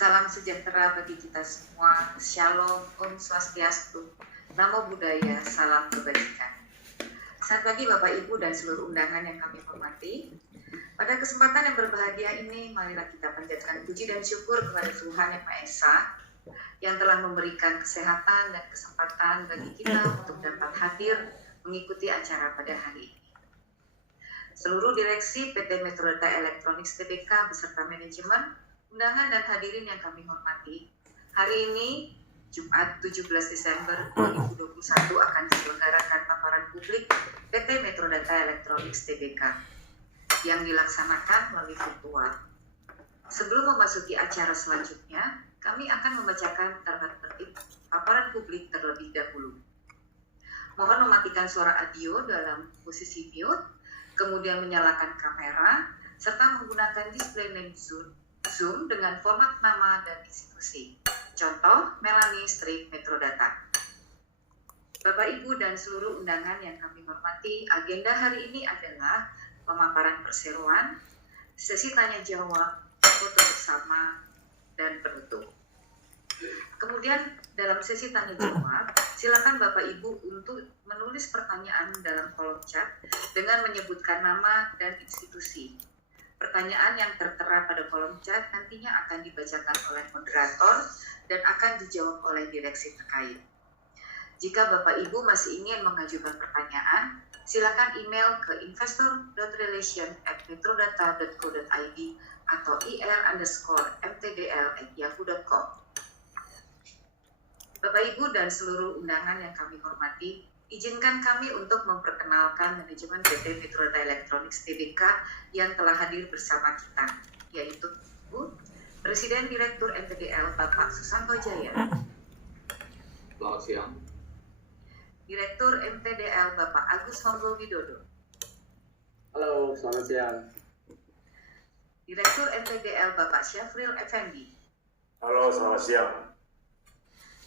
Salam sejahtera bagi kita semua. Shalom, Om Swastiastu, Namo Buddhaya, salam kebajikan. Selamat pagi Bapak Ibu dan seluruh undangan yang kami hormati. Pada kesempatan yang berbahagia ini, marilah kita panjatkan puji dan syukur kepada Tuhan Yang Maha Esa yang telah memberikan kesehatan dan kesempatan bagi kita untuk dapat hadir mengikuti acara pada hari ini. Seluruh direksi PT Metrodata Elektronik Tbk beserta manajemen, undangan dan hadirin yang kami hormati, hari ini Jumat 17 Desember 2021 akan diselenggarakan paparan publik PT Metrodata Elektronik Tbk yang dilaksanakan melalui virtual. Sebelum memasuki acara selanjutnya, kami akan membacakan tata tertib paparan publik terlebih dahulu. Mohon mematikan suara audio dalam posisi mute, kemudian menyalakan kamera, serta menggunakan display name Zoom dengan format nama dan institusi. Contoh, Melanie Strip Metrodata. Bapak Ibu dan seluruh undangan yang kami hormati, agenda hari ini adalah pemaparan perseroan, sesi tanya jawab, foto bersama, dan penutup. Kemudian dalam sesi tanya jawab, silakan Bapak Ibu untuk menulis pertanyaan dalam kolom chat dengan menyebutkan nama dan institusi. Pertanyaan yang tertera pada kolom chat nantinya akan dibacakan oleh moderator dan akan dijawab oleh direksi terkait. Jika Bapak Ibu masih ingin mengajukan pertanyaan, silakan email ke investor.relation@metrodata.co.id atau ir_mtdl@yahoo.com. Bapak Ibu dan seluruh undangan yang kami hormati, izinkan kami untuk memperkenalkan manajemen PT Metrodata Elektronik Tbk yang telah hadir bersama kita, yaitu Presiden Direktur MTDL Bapak Susanto Jaya. Selamat siang. Direktur MTDL Bapak Agus Monggo Widodo. Halo, selamat siang. Direktur MTDL Bapak Syafril Effendi. Halo, selamat siang.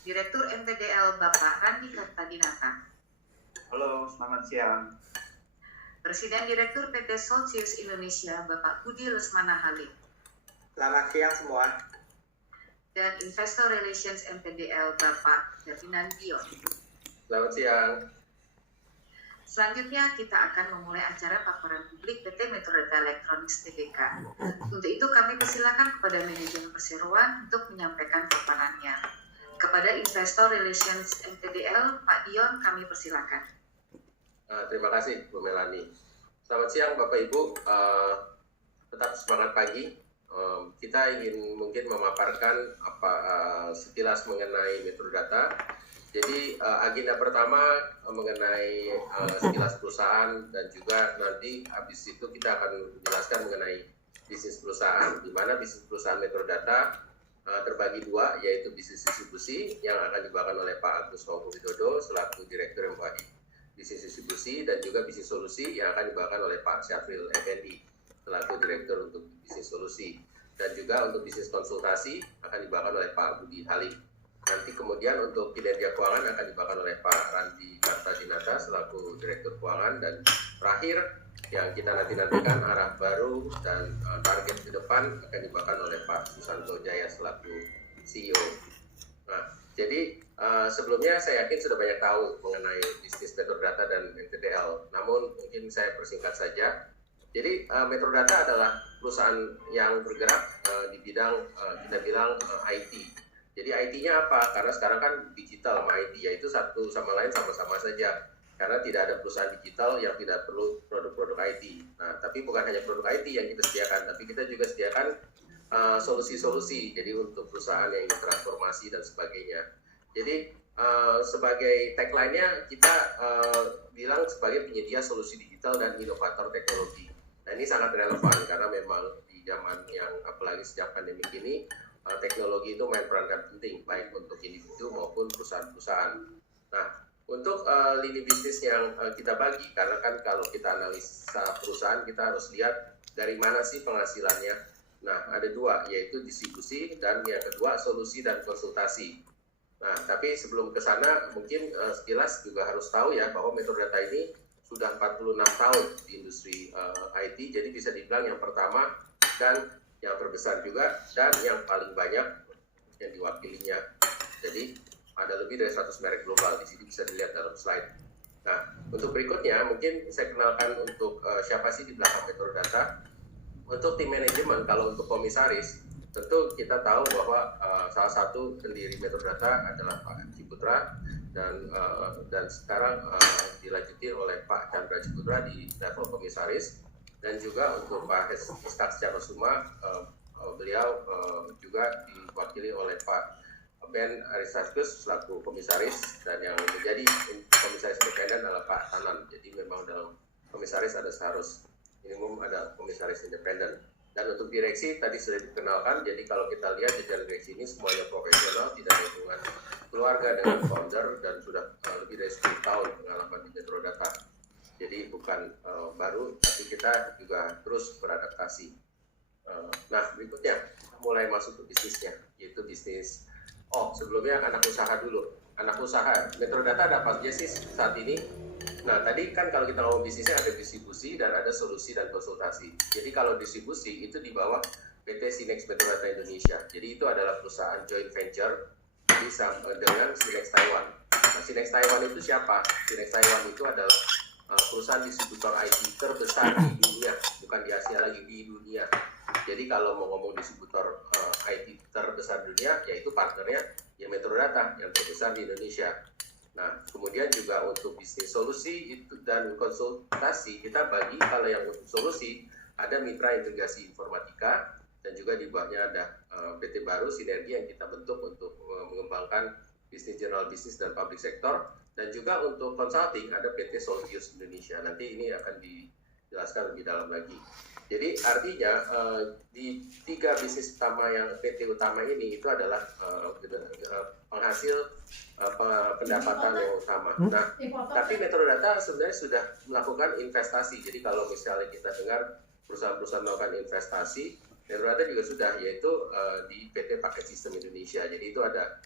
Direktur MTDL Bapak Randi Kartadinata. Halo, selamat siang. Presiden Direktur PT Solsius Indonesia Bapak Budi Lesmana Halim. Selamat siang semua. Dan Investor Relations MTDL Bapak Davinan Dion. Selamat siang. Selanjutnya kita akan memulai acara paparan publik PT Metrodata Elektronik Tbk. Untuk itu kami persilakan kepada manajemen perseroan untuk menyampaikan paparannya. Kepada Investor Relations MTDL, Pak Dion, kami persilakan. Terima kasih, Bu Melani. Selamat siang, Bapak Ibu. Tetap semangat pagi. Kita ingin mungkin memaparkan sekilas mengenai Metrodata. Jadi agenda pertama mengenai sekilas perusahaan dan juga nanti habis itu kita akan menjelaskan mengenai bisnis perusahaan, di mana bisnis perusahaan Metrodata terbagi dua, yaitu bisnis distribusi yang akan dibawakan oleh Pak Agus Monggo Widodo selaku Direktur MPAI Bisnis Distribusi, dan juga bisnis solusi yang akan dibawakan oleh Pak Syafril Effendi selaku Direktur untuk bisnis solusi, dan juga untuk bisnis konsultasi akan dibawakan oleh Pak Budi Halim. Nanti kemudian untuk kinerja keuangan akan dibawakan oleh Pak Randi Kartadinata selaku Direktur Keuangan, dan terakhir yang kita nantikan arah baru dan target ke depan akan dibawakan oleh Pak Susanto Jaya selaku CEO. Nah, jadi sebelumnya saya yakin sudah banyak tahu mengenai bisnis Metrodata dan MTDL, namun mungkin saya persingkat saja. Jadi Metrodata adalah perusahaan yang bergerak di bidang kita bilang IT. Jadi IT-nya apa? Karena sekarang kan digital sama IT, yaitu satu sama lain sama-sama saja. Karena tidak ada perusahaan digital yang tidak perlu produk-produk IT. Nah, tapi bukan hanya produk IT yang kita sediakan, tapi kita juga sediakan solusi-solusi. Jadi untuk perusahaan yang ingin transformasi dan sebagainya. Jadi sebagai tagline-nya kita bilang sebagai penyedia solusi digital dan inovator teknologi. Nah, ini sangat relevan karena memang di zaman yang apalagi sejak pandemi ini teknologi itu main peranan penting baik untuk individu maupun perusahaan-perusahaan. Nah, untuk lini bisnis yang kita bagi, karena kan kalau kita analisa perusahaan kita harus lihat dari mana sih penghasilannya. Nah, ada dua, yaitu distribusi dan yang kedua solusi dan konsultasi. Nah, tapi sebelum ke sana mungkin sekilas juga harus tahu ya bahwa Metrodata ini sudah 46 tahun di industri IT, jadi bisa dibilang yang pertama dan yang terbesar juga dan yang paling banyak yang diwakilinya. Jadi ada lebih dari 100 merek global, di sini bisa dilihat dalam slide. Nah, untuk berikutnya mungkin saya kenalkan untuk siapa sih di belakang Metrodata. Untuk tim manajemen, kalau untuk komisaris, tentu kita tahu bahwa salah satu pendiri Metrodata adalah Pak Ciputra dan sekarang dilanjuti oleh Pak Chandra Ciputra di level komisaris, dan juga untuk Pak Heskak Secarosuma, beliau juga diwakili oleh Pak Ben Aristarkus selaku komisaris, dan yang menjadi komisaris independen adalah Pak Tanan. Jadi memang dalam komisaris harus minimum ada komisaris independen. Dan untuk direksi tadi sudah dikenalkan, jadi kalau kita lihat di direksi ini semuanya profesional, tidak ada hubungan keluarga dengan founder, dan sudah lebih dari 10 tahun pengalaman di Metrodata. Jadi bukan baru, tapi kita juga terus beradaptasi. Nah, berikutnya mulai masuk ke bisnisnya, yaitu bisnis. Sebelumnya anak usaha dulu. Anak usaha Metrodata ada apa aja sih saat ini? Nah, tadi kan kalau kita ngomong bisnisnya ada distribusi dan ada solusi dan konsultasi. Jadi kalau distribusi itu di bawah PT Sinex Metrodata Indonesia. Jadi itu adalah perusahaan joint venture dengan Sinex Taiwan. Nah, Sinex Taiwan itu siapa? Sinex Taiwan itu adalah perusahaan distributor IT terbesar di dunia, bukan di Asia lagi, di dunia. Jadi kalau mau ngomong distributor IT terbesar di dunia, yaitu partnernya ya Metrodata yang terbesar di Indonesia. Nah, kemudian juga untuk bisnis solusi itu dan konsultasi, kita bagi kalau yang untuk solusi ada mitra integrasi informatika, dan juga di bawahnya ada PT baru Sinergi yang kita bentuk untuk mengembangkan bisnis general bisnis dan public sector, dan juga untuk consulting ada PT Solvius Indonesia. Nanti ini akan dijelaskan lebih dalam lagi. Jadi artinya di 3 bisnis utama yang PT utama ini itu adalah penghasil pendapatan yang utama. Nah, tapi Metrodata sebenarnya sudah melakukan investasi. Jadi kalau misalnya kita dengar perusahaan-perusahaan melakukan investasi, Metrodata juga sudah, yaitu di PT Paket Sistem Indonesia. Jadi itu ada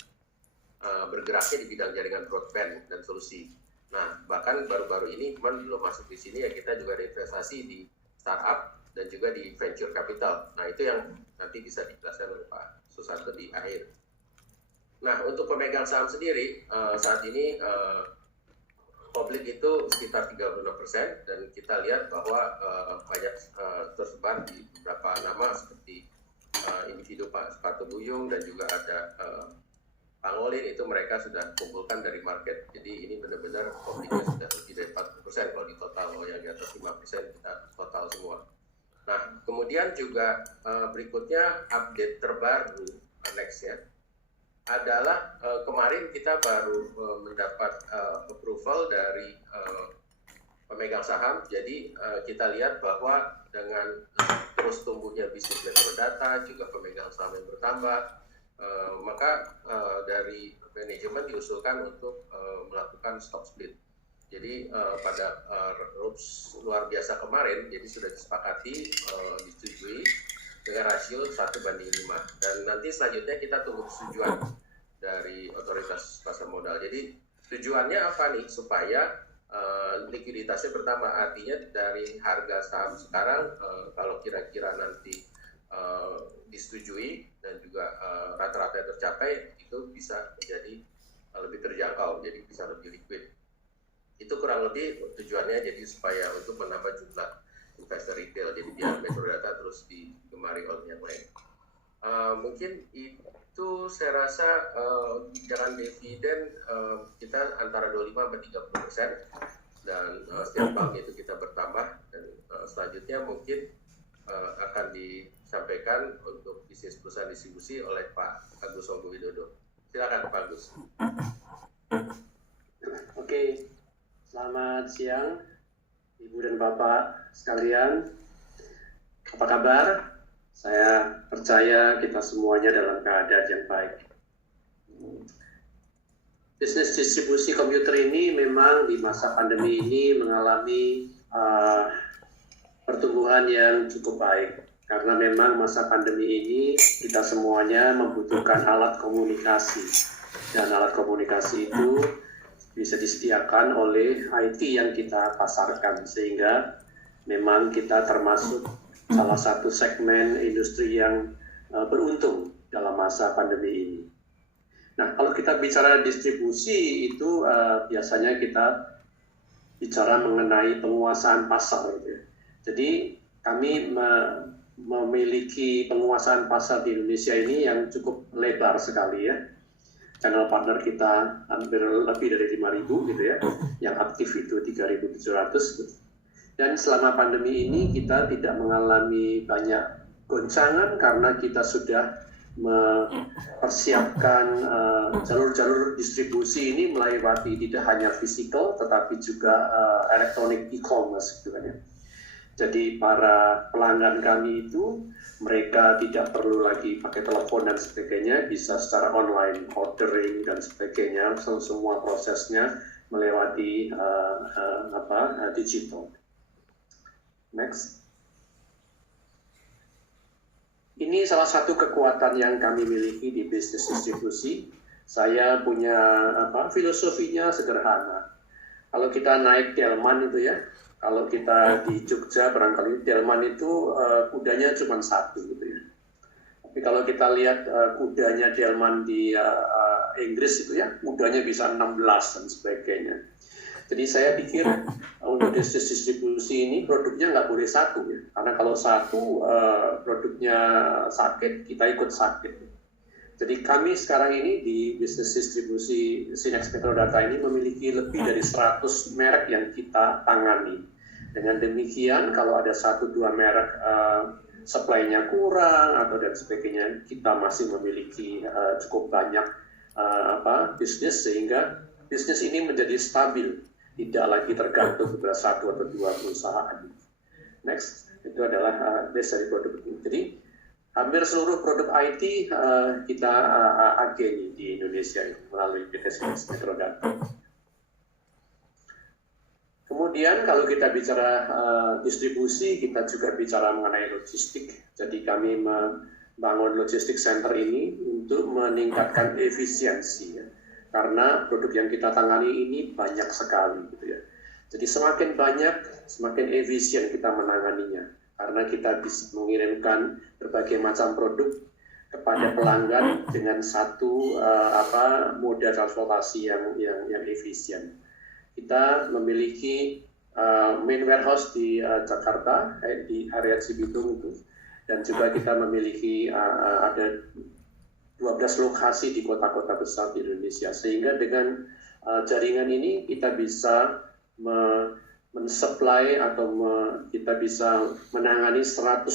bergeraknya di bidang jaringan broadband dan solusi. Nah, bahkan baru-baru ini belum masuk di sini ya, kita juga ada investasi di startup dan juga di venture capital. Nah, itu yang nanti bisa dijelaskan oleh Pak Susanto di akhir. Nah, untuk pemegang saham sendiri, saat ini publik itu sekitar 36%, dan kita lihat bahwa banyak tersebar di beberapa nama seperti individu Pak Sepatu Buyung, dan juga ada Pangolin, itu mereka sudah kumpulkan dari market. Jadi ini benar-benar publiknya sudah lebih dari 40% kalau di total, kalau yang di atas 5% kita total semua. Nah, kemudian juga berikutnya update terbaru nextnya adalah kemarin kita baru mendapat approval dari pemegang saham. Jadi kita lihat bahwa dengan terus tumbuhnya bisnis Metrodata, juga pemegang saham yang bertambah, maka dari manajemen diusulkan untuk melakukan stock split. Jadi pada RUPS luar biasa kemarin, jadi sudah disepakati, disetujui dengan rasio 1:5. Dan nanti selanjutnya kita tunggu persetujuan dari otoritas pasar modal. Jadi tujuannya apa nih? Supaya likuiditasnya bertambah. Artinya dari harga saham sekarang, kalau kira-kira nanti disetujui dan juga rata-rata tercapai, itu bisa menjadi lebih terjangkau, jadi bisa lebih liquid. Itu kurang lebih tujuannya, jadi supaya untuk menambah jumlah investor retail, jadi biar Metrodata terus digemari oleh yang lain. Mungkin itu saya rasa kebijakan dividen kita antara 25-30%, dan setiap bank itu kita bertambah, dan selanjutnya mungkin akan disampaikan untuk bisnis perusahaan distribusi oleh Pak Agus Onggo Widodo. Silakan Pak Agus. Oke. Selamat siang, Ibu dan Bapak sekalian. Apa kabar? Saya percaya kita semuanya dalam keadaan yang baik. Bisnis distribusi komputer ini memang di masa pandemi ini mengalami pertumbuhan yang cukup baik. Karena memang masa pandemi ini kita semuanya membutuhkan alat komunikasi. Dan alat komunikasi itu bisa disediakan oleh IT yang kita pasarkan, sehingga memang kita termasuk salah satu segmen industri yang beruntung dalam masa pandemi ini. Nah, kalau kita bicara distribusi itu biasanya kita bicara mengenai penguasaan pasar. Gitu ya. Jadi kami memiliki penguasaan pasar di Indonesia ini yang cukup lebar sekali ya. Channel partner kita hampir lebih dari 5.000 gitu ya, yang aktif itu 3.700. Dan selama pandemi ini kita tidak mengalami banyak goncangan karena kita sudah mempersiapkan jalur-jalur distribusi ini melewati tidak hanya fisikal tetapi juga elektronik e-commerce gitu kan ya. Jadi para pelanggan kami itu mereka tidak perlu lagi pakai telepon dan sebagainya, bisa secara online ordering dan sebagainya, semua prosesnya melewati digital. Next. Ini salah satu kekuatan yang kami miliki di bisnis distribusi. Saya punya filosofinya sederhana. Kalau kita naik delman itu ya, kalau kita di Jogja barangkali delman itu kudanya cuma satu gitu ya. Tapi kalau kita lihat kudanya delman di Inggris itu ya, kudanya bisa 16 dan sebagainya. Jadi saya pikir untuk bisnis distribusi ini produknya nggak boleh satu ya, karena kalau satu produknya sakit, kita ikut sakit. Jadi kami sekarang ini di bisnis distribusi Sinex Metrodata ini memiliki lebih dari 100 merek yang kita tangani. Dengan demikian kalau ada 1-2 merek supply-nya kurang atau dan sebagainya, kita masih memiliki cukup banyak bisnis sehingga bisnis ini menjadi stabil, tidak lagi tergantung kepada 1 atau 2 perusahaan. Next, itu adalah base dari produk ini. Jadi hampir seluruh produk IT kita ageni di Indonesia melalui PT Sinex Metrodata. Kemudian kalau kita bicara distribusi, kita juga bicara mengenai logistik. Jadi kami membangun logistik center ini untuk meningkatkan efisiensi ya. Karena produk yang kita tangani ini banyak sekali gitu ya. Jadi semakin banyak, semakin efisien kita menanganinya. Karena kita bisa mengirimkan berbagai macam produk kepada pelanggan dengan satu moda transportasi yang efisien. Kita memiliki main warehouse di Jakarta, di area Cibitung itu, dan juga kita memiliki ada 12 lokasi di kota-kota besar di Indonesia. Sehingga dengan jaringan ini kita bisa mensupply atau kita bisa menangani 120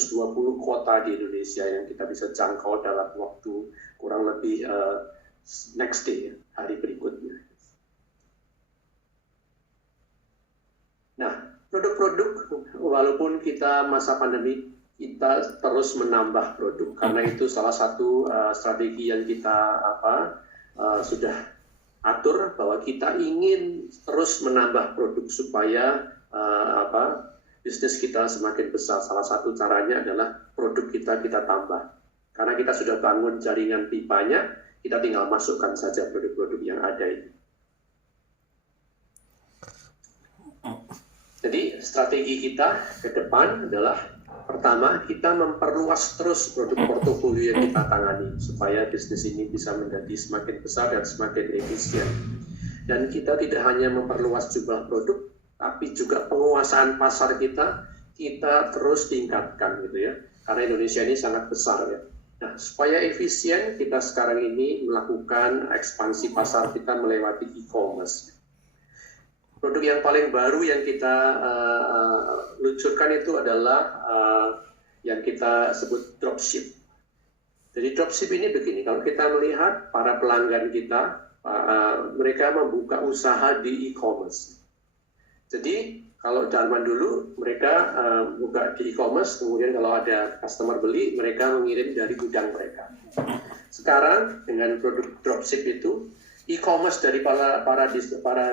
kota di Indonesia yang kita bisa jangkau dalam waktu kurang lebih next day, hari berikutnya. Nah, produk-produk walaupun kita masa pandemi kita terus menambah produk karena itu salah satu strategi yang kita sudah atur bahwa kita ingin terus menambah produk supaya bisnis kita semakin besar. Salah satu caranya adalah produk kita tambah. Karena kita sudah bangun jaringan pipanya, kita tinggal masukkan saja produk-produk yang ada ini. Jadi strategi kita ke depan adalah pertama, kita memperluas terus produk portofolio yang kita tangani supaya bisnis ini bisa menjadi semakin besar dan semakin efisien. Dan kita tidak hanya memperluas jumlah produk, tapi juga penguasaan pasar kita terus tingkatkan gitu ya. Karena Indonesia ini sangat besar ya. Nah, supaya efisien kita sekarang ini melakukan ekspansi pasar kita melewati e-commerce. Produk yang paling baru yang kita luncurkan itu adalah yang kita sebut dropship. Jadi dropship ini begini, kalau kita melihat para pelanggan kita, mereka membuka usaha di e-commerce. Jadi kalau zaman dulu mereka buka di e-commerce, kemudian kalau ada customer beli, mereka mengirim dari gudang mereka. Sekarang dengan produk dropship itu, e-commerce dari para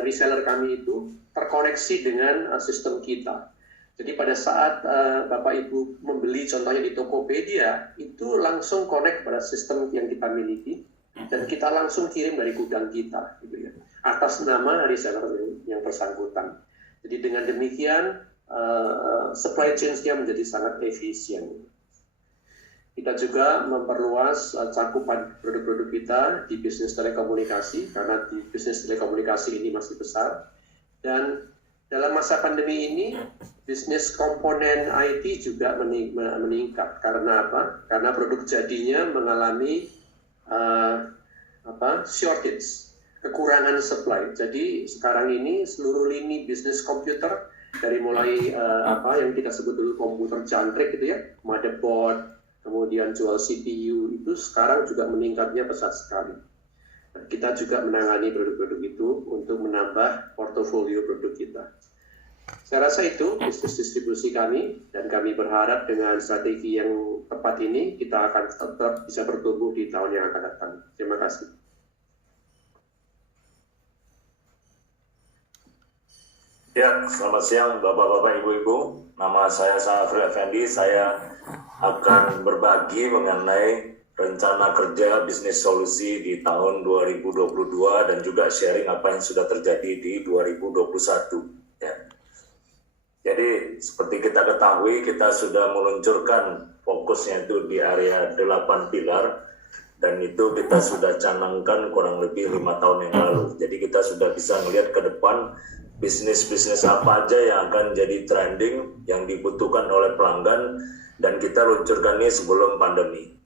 reseller kami itu terkoneksi dengan sistem kita. Jadi pada saat Bapak Ibu membeli contohnya di Tokopedia, itu langsung connect pada sistem yang kita miliki dan kita langsung kirim dari gudang kita, gitu ya, atas nama reseller yang bersangkutan. Jadi dengan demikian supply chain-nya menjadi sangat efisien. Kita juga memperluas cakupan produk-produk kita di bisnis telekomunikasi, karena di bisnis telekomunikasi ini masih besar. Dan dalam masa pandemi ini, bisnis komponen IT juga meningkat. Karena apa? Karena produk jadinya mengalami shortage, kekurangan supply. Jadi sekarang ini seluruh lini bisnis komputer, dari mulai yang kita sebut dulu komputer jangkrik gitu ya, motherboard, kemudian jual CPU, itu sekarang juga meningkatnya pesat sekali. Kita juga menangani produk-produk itu untuk menambah portofolio produk kita. Saya rasa itu bisnis distribusi kami, dan kami berharap dengan strategi yang tepat ini kita akan tetap bisa bertumbuh di tahun yang akan datang. Terima kasih. Ya, selamat siang Bapak-Bapak, Ibu-Ibu. Nama saya Safri Effendi. Saya akan berbagi mengenai rencana kerja bisnis solusi di tahun 2022 dan juga sharing apa yang sudah terjadi di 2021. Ya. Jadi seperti kita ketahui, kita sudah meluncurkan fokusnya itu di area 8 pilar, dan itu kita sudah canangkan kurang lebih 5 tahun yang lalu. Jadi kita sudah bisa melihat ke depan bisnis-bisnis apa aja yang akan jadi trending, yang dibutuhkan oleh pelanggan, dan kita luncurkan ini sebelum pandemi.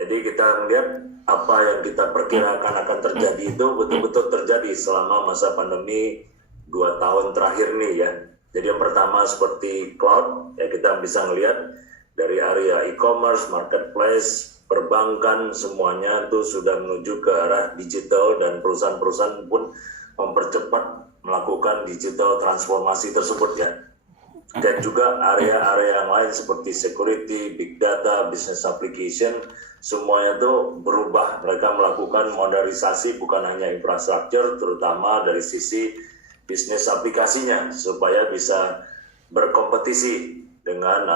Jadi kita melihat apa yang kita perkirakan akan terjadi itu betul-betul terjadi selama masa pandemi 2 tahun terakhir nih ya. Jadi yang pertama seperti cloud, ya kita bisa melihat dari area e-commerce, marketplace, perbankan, semuanya itu sudah menuju ke arah digital, dan perusahaan-perusahaan pun mempercepat melakukan digital transformasi tersebut ya. Dan juga area-area yang lain seperti security, big data, business application, semuanya itu berubah. Mereka melakukan modernisasi bukan hanya infrastruktur, terutama dari sisi bisnis aplikasinya, supaya bisa berkompetisi dengan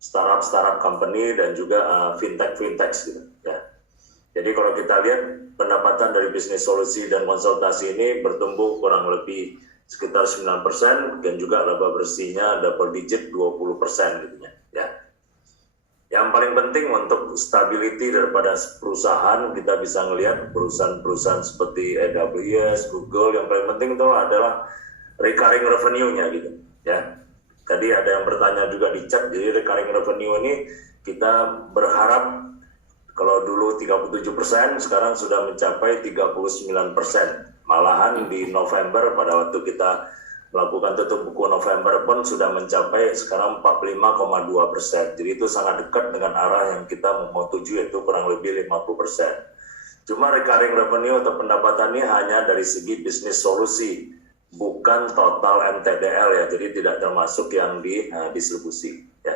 startup company dan juga fintech gitu ya. Jadi kalau kita lihat pendapatan dari bisnis solusi dan konsultasi ini bertumbuh kurang lebih sekitar 9%, dan juga laba bersihnya double digit 20% gitu ya. Yang paling penting untuk stability daripada perusahaan, kita bisa melihat perusahaan-perusahaan seperti AWS, Google, yang paling penting itu adalah recurring revenue-nya gitu ya. Tadi ada yang bertanya juga di chat, jadi recurring revenue ini kita berharap kalau dulu 37%, sekarang sudah mencapai 39%. Malahan di November, pada waktu kita melakukan tutup buku November pun sudah mencapai sekarang 45,2%. Jadi itu sangat dekat dengan arah yang kita mau tuju, yaitu kurang lebih 50%. Cuma recurring revenue atau pendapatan ini hanya dari segi bisnis solusi, bukan total MTDL ya, jadi tidak termasuk yang di distribusi ya.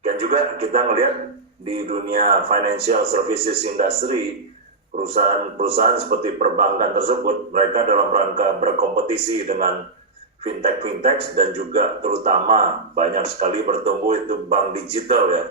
Dan juga kita melihat di dunia financial services industry, perusahaan-perusahaan seperti perbankan tersebut, mereka dalam rangka berkompetisi dengan fintech dan juga terutama banyak sekali bertumbuh itu bank digital ya.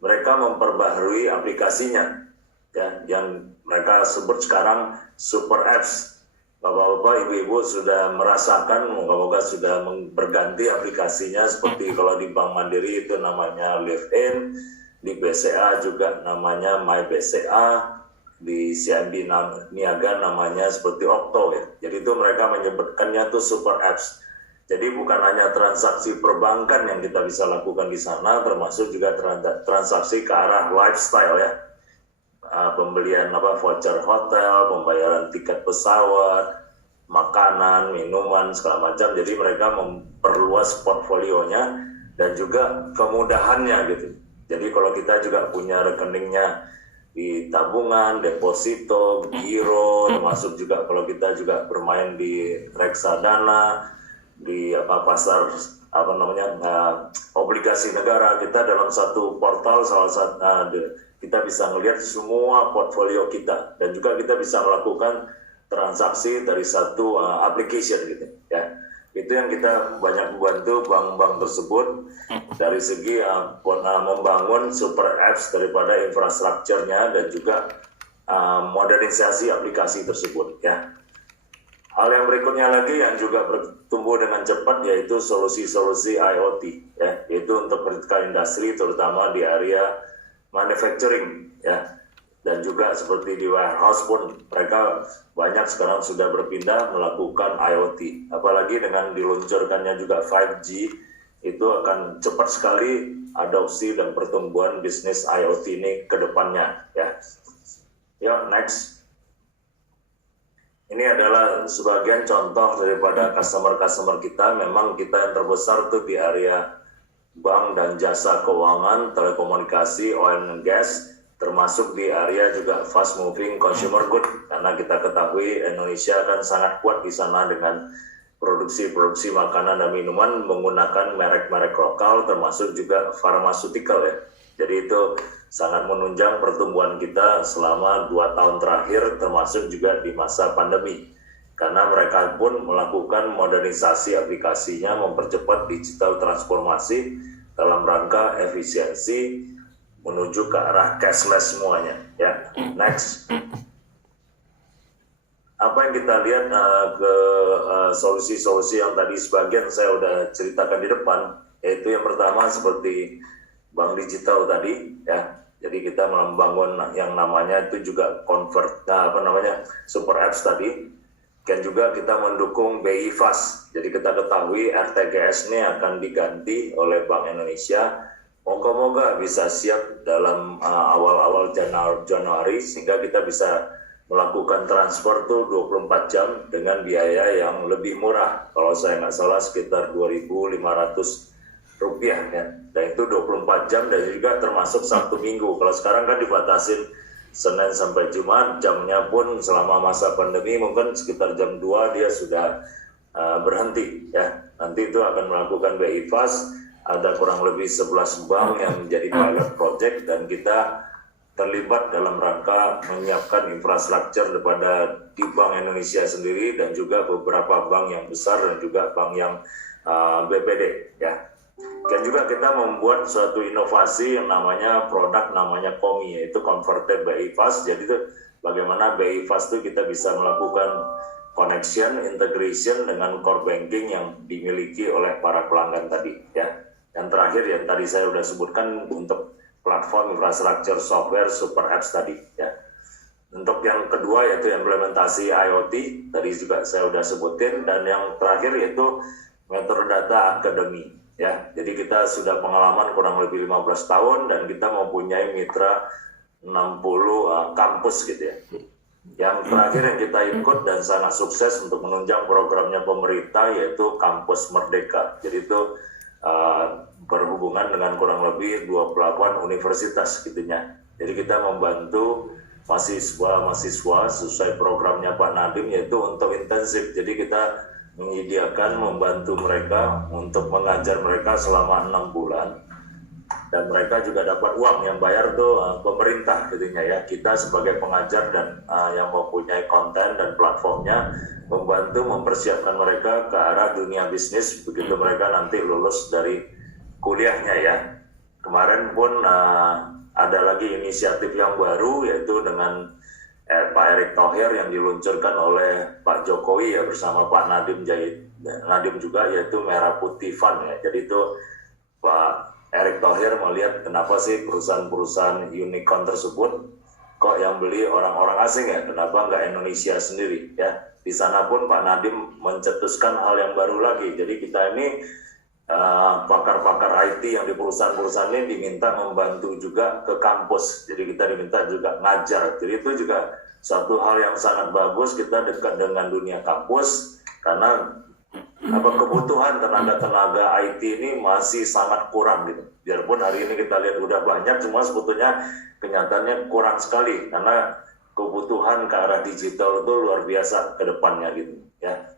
Mereka memperbaharui aplikasinya ya, yang mereka sebut sekarang super apps. Bapak-bapak, ibu-ibu sudah merasakan, moga-moga sudah berganti aplikasinya, seperti kalau di Bank Mandiri itu namanya Live In, di BCA juga namanya My BCA, di CIMB Niaga namanya seperti Okto ya. Jadi itu mereka menyebutkannya tuh super apps. Jadi bukan hanya transaksi perbankan yang kita bisa lakukan di sana, termasuk juga transaksi ke arah lifestyle ya. Pembelian voucher hotel, pembayaran tiket pesawat, makanan, minuman, segala macam. Jadi mereka memperluas portfolionya dan juga kemudahannya gitu. Jadi kalau kita juga punya rekeningnya di tabungan, deposito, giro, termasuk juga kalau kita juga bermain di reksadana, di pasar obligasi negara, kita dalam satu portal kita bisa melihat semua portfolio kita, dan juga kita bisa melakukan transaksi dari satu application gitu ya. Itu yang kita banyak membantu bank-bank tersebut dari segi membangun super apps daripada infrastrukturnya dan juga modernisasi aplikasi tersebut ya. Hal yang berikutnya lagi yang juga bertumbuh dengan cepat yaitu solusi-solusi IoT, ya, yaitu untuk vertical industry terutama di area manufacturing, ya, dan juga seperti di warehouse pun mereka banyak sekarang sudah berpindah melakukan IoT. Apalagi dengan diluncurkannya juga 5G, itu akan cepat sekali adopsi dan pertumbuhan bisnis IoT ini ke depannya, ya. Ya, next. Ini adalah sebagian contoh daripada customer-customer kita. Memang kita yang terbesar tuh di area bank dan jasa keuangan, telekomunikasi, oil and gas, termasuk di area juga fast moving consumer good. Karena kita ketahui Indonesia kan sangat kuat di sana dengan produksi makanan dan minuman menggunakan merek-merek lokal, termasuk juga pharmaceutical, ya. Jadi itu sangat menunjang pertumbuhan kita selama 2 tahun terakhir, termasuk juga di masa pandemi. Karena mereka pun melakukan modernisasi aplikasinya, mempercepat digital transformasi dalam rangka efisiensi menuju ke arah cashless semuanya. Ya, next. Apa yang kita lihat ke solusi-solusi yang tadi sebagian saya udah ceritakan di depan, yaitu yang pertama seperti bank digital tadi, ya. Jadi kita membangun yang namanya itu juga super apps tadi. Dan juga kita mendukung BI Fast. Jadi kita ketahui RTGS ini akan diganti oleh Bank Indonesia. Moga-moga bisa siap dalam awal-awal Januari sehingga kita bisa melakukan transfer tuh 24 jam dengan biaya yang lebih murah. Kalau saya nggak salah sekitar 2.500 rupiah, ya. Dan itu 24 jam dan juga termasuk Sabtu Minggu. Kalau sekarang kan dibatasin Senin sampai Jumat, jamnya pun selama masa pandemi mungkin sekitar jam 2 dia sudah berhenti, ya. Nanti itu akan melakukan BI Fast, ada kurang lebih 11 bank yang menjadi pilot project dan kita terlibat dalam rangka menyiapkan infrastruktur daripada di Bank Indonesia sendiri dan juga beberapa bank yang besar dan juga bank yang BPD, ya. Dan juga kita membuat suatu inovasi yang namanya produk namanya COMI, yaitu Converted BI Fast. Jadi itu bagaimana BI Fast itu kita bisa melakukan connection, integration dengan core banking yang dimiliki oleh para pelanggan tadi, ya. Yang terakhir yang tadi saya sudah sebutkan untuk platform infrastruktur software super apps tadi, ya. Untuk yang kedua yaitu implementasi IoT, tadi juga saya sudah sebutin, dan yang terakhir yaitu Metrodata Academy. Ya, jadi kita sudah pengalaman kurang lebih 15 tahun dan kita mempunyai mitra 60 kampus gitu, ya. Yang terakhir yang kita ikut dan sangat sukses untuk menunjang programnya pemerintah yaitu Kampus Merdeka. Jadi itu berhubungan dengan kurang lebih 28 universitas gitunya. Jadi kita membantu mahasiswa sesuai programnya Pak Nadiem yaitu untuk intensif. Jadi kita menyediakan membantu mereka untuk mengajar mereka selama 6 bulan dan mereka juga dapat uang yang bayar tuh pemerintah gitunya, ya. Kita sebagai pengajar dan yang mempunyai konten dan platformnya membantu mempersiapkan mereka ke arah dunia bisnis begitu mereka nanti lulus dari kuliahnya, ya. Kemarin pun ada lagi inisiatif yang baru yaitu dengan Pak Erick Thohir yang diluncurkan oleh Pak Jokowi, ya, bersama Pak Nadiem juga, yaitu Merah Putih Fund, ya. Jadi itu Pak Erick Thohir melihat kenapa sih perusahaan-perusahaan unicorn tersebut kok yang beli orang-orang asing, ya, kenapa nggak Indonesia sendiri, ya. Di sana pun Pak Nadiem mencetuskan hal yang baru lagi. Jadi kita ini pakar-pakar IT yang di perusahaan-perusahaan ini diminta membantu juga ke kampus. Jadi kita diminta juga ngajar. Jadi itu juga suatu hal yang sangat bagus, kita dekat dengan dunia kampus karena kebutuhan tenaga IT ini masih sangat kurang gitu. Biarpun hari ini kita lihat udah banyak, cuma sebetulnya kenyataannya kurang sekali karena kebutuhan ke arah digital itu luar biasa ke depannya gitu, ya.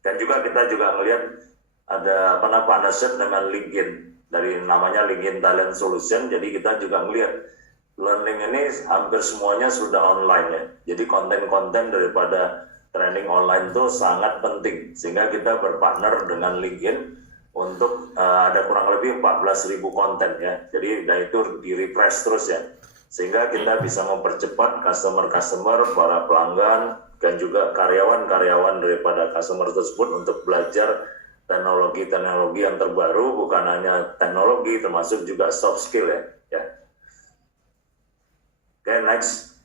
Dan juga kita juga melihat ada partnership dengan LinkedIn dari namanya LinkedIn Talent Solution. Jadi kita juga melihat learning ini hampir semuanya sudah online, ya. Jadi konten-konten daripada training online itu sangat penting sehingga kita berpartner dengan LinkedIn untuk ada kurang lebih 14.000 konten, ya. Jadi dan itu di refresh terus, ya. sehingga kita bisa mempercepat customer-customer, para pelanggan, dan juga karyawan-karyawan daripada customer tersebut untuk belajar teknologi-teknologi yang terbaru, bukan hanya teknologi, termasuk juga soft skill ya. Oke, next.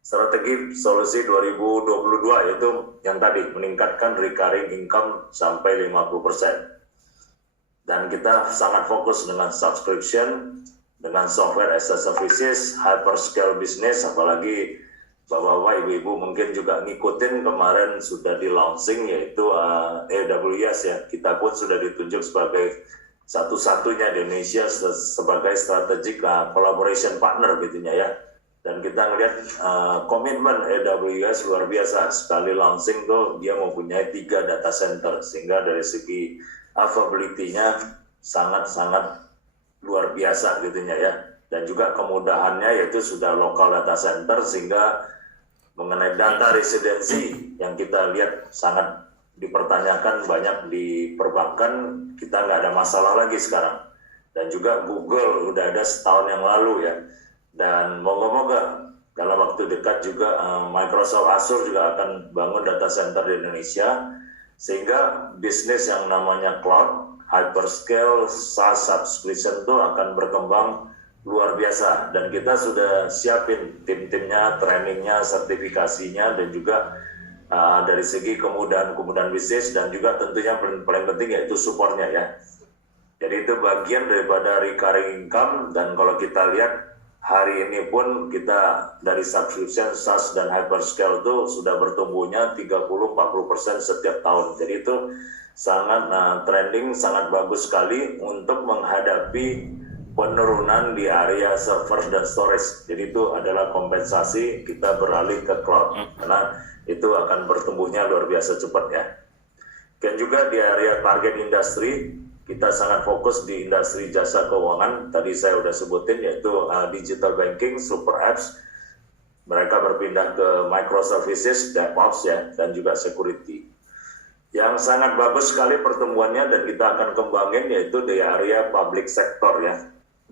Strategi solusi 2022 yaitu yang tadi meningkatkan recurring income sampai 50%. Dan kita sangat fokus dengan subscription, dengan software as a services, hyperscale business, apalagi Bapak-bapak, ibu-ibu mungkin juga ngikutin kemarin sudah di launching yaitu AWS ya. Kita pun sudah ditunjuk sebagai satu-satunya di Indonesia sebagai strategic collaboration partner gitunya ya. Dan kita ngelihat komitmen AWS luar biasa. Sekali launching tuh dia mempunyai 3 data center, sehingga dari segi availability-nya sangat-sangat luar biasa gitunya ya. Dan juga kemudahannya yaitu sudah local data center, sehingga mengenai data residensi yang kita lihat sangat dipertanyakan banyak di perbankan, kita nggak ada masalah lagi sekarang. Dan juga Google udah ada setahun yang lalu ya. Dan moga-moga dalam waktu dekat juga Microsoft Azure juga akan bangun data center di Indonesia, sehingga bisnis yang namanya cloud, hyperscale, SaaS subscription itu akan berkembang luar biasa. Dan kita sudah siapin tim-timnya, trainingnya, sertifikasinya, dan juga dari segi kemudahan bisnis, dan juga tentunya paling penting yaitu supportnya ya. Jadi itu bagian daripada recurring income. Dan kalau kita lihat hari ini pun kita dari subscription, SaaS, dan hyperscale itu sudah bertumbuhnya 30-40% setiap tahun. Jadi itu sangat trending, sangat bagus sekali untuk menghadapi penurunan di area server dan storage. Jadi itu adalah kompensasi kita beralih ke cloud, karena itu akan bertumbuhnya luar biasa cepat ya. Dan juga di area target industri, kita sangat fokus di industri jasa keuangan. Tadi saya sudah sebutin yaitu digital banking, super apps. Mereka berpindah ke microservices, DevOps ya, dan juga security. Yang sangat bagus sekali pertumbuhannya dan kita akan kembangin yaitu di area public sector ya.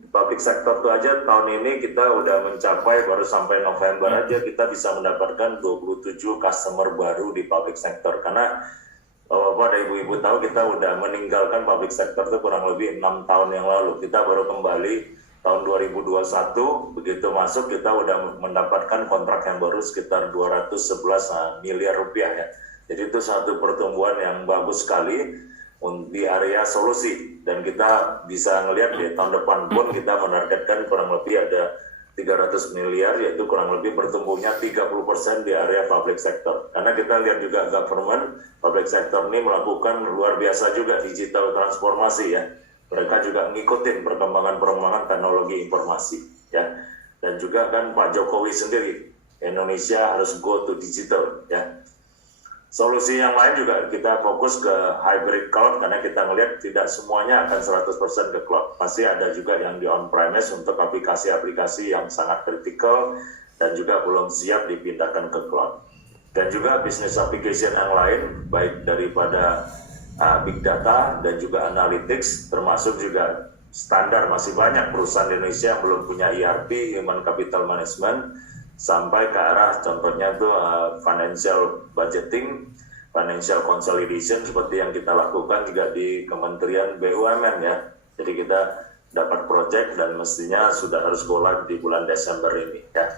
Public sector itu aja tahun ini kita udah mencapai, baru sampai November aja kita bisa mendapatkan 27 customer baru di public sector. Karena Bapak dan Ibu-Ibu tahu kita udah meninggalkan public sector itu kurang lebih 6 tahun yang lalu. Kita baru kembali tahun 2021, begitu masuk kita udah mendapatkan kontrak yang baru sekitar 211 miliar rupiah ya. Jadi itu satu pertumbuhan yang bagus sekali di area solusi, dan kita bisa ngelihat di tahun depan pun kita menargetkan kurang lebih ada 300 miliar, yaitu kurang lebih bertumbuhnya 30% di area public sector. Karena kita lihat juga government, public sector ini melakukan luar biasa juga digital transformasi ya. Mereka juga ngikutin perkembangan teknologi informasi ya. Dan juga kan Pak Jokowi sendiri, Indonesia harus go to digital ya. Solusi yang lain juga kita fokus ke hybrid cloud, karena kita melihat tidak semuanya akan 100% ke cloud. Pasti ada juga yang di on-premise untuk aplikasi-aplikasi yang sangat kritikal dan juga belum siap dipindahkan ke cloud. Dan juga business application yang lain, baik daripada big data dan juga analytics, termasuk juga standar. Masih banyak perusahaan di Indonesia yang belum punya ERP, Human Capital Management, sampai ke arah contohnya itu financial budgeting, financial consolidation seperti yang kita lakukan juga di Kementerian BUMN ya. Jadi kita dapat project dan mestinya sudah harus go live di bulan Desember ini ya.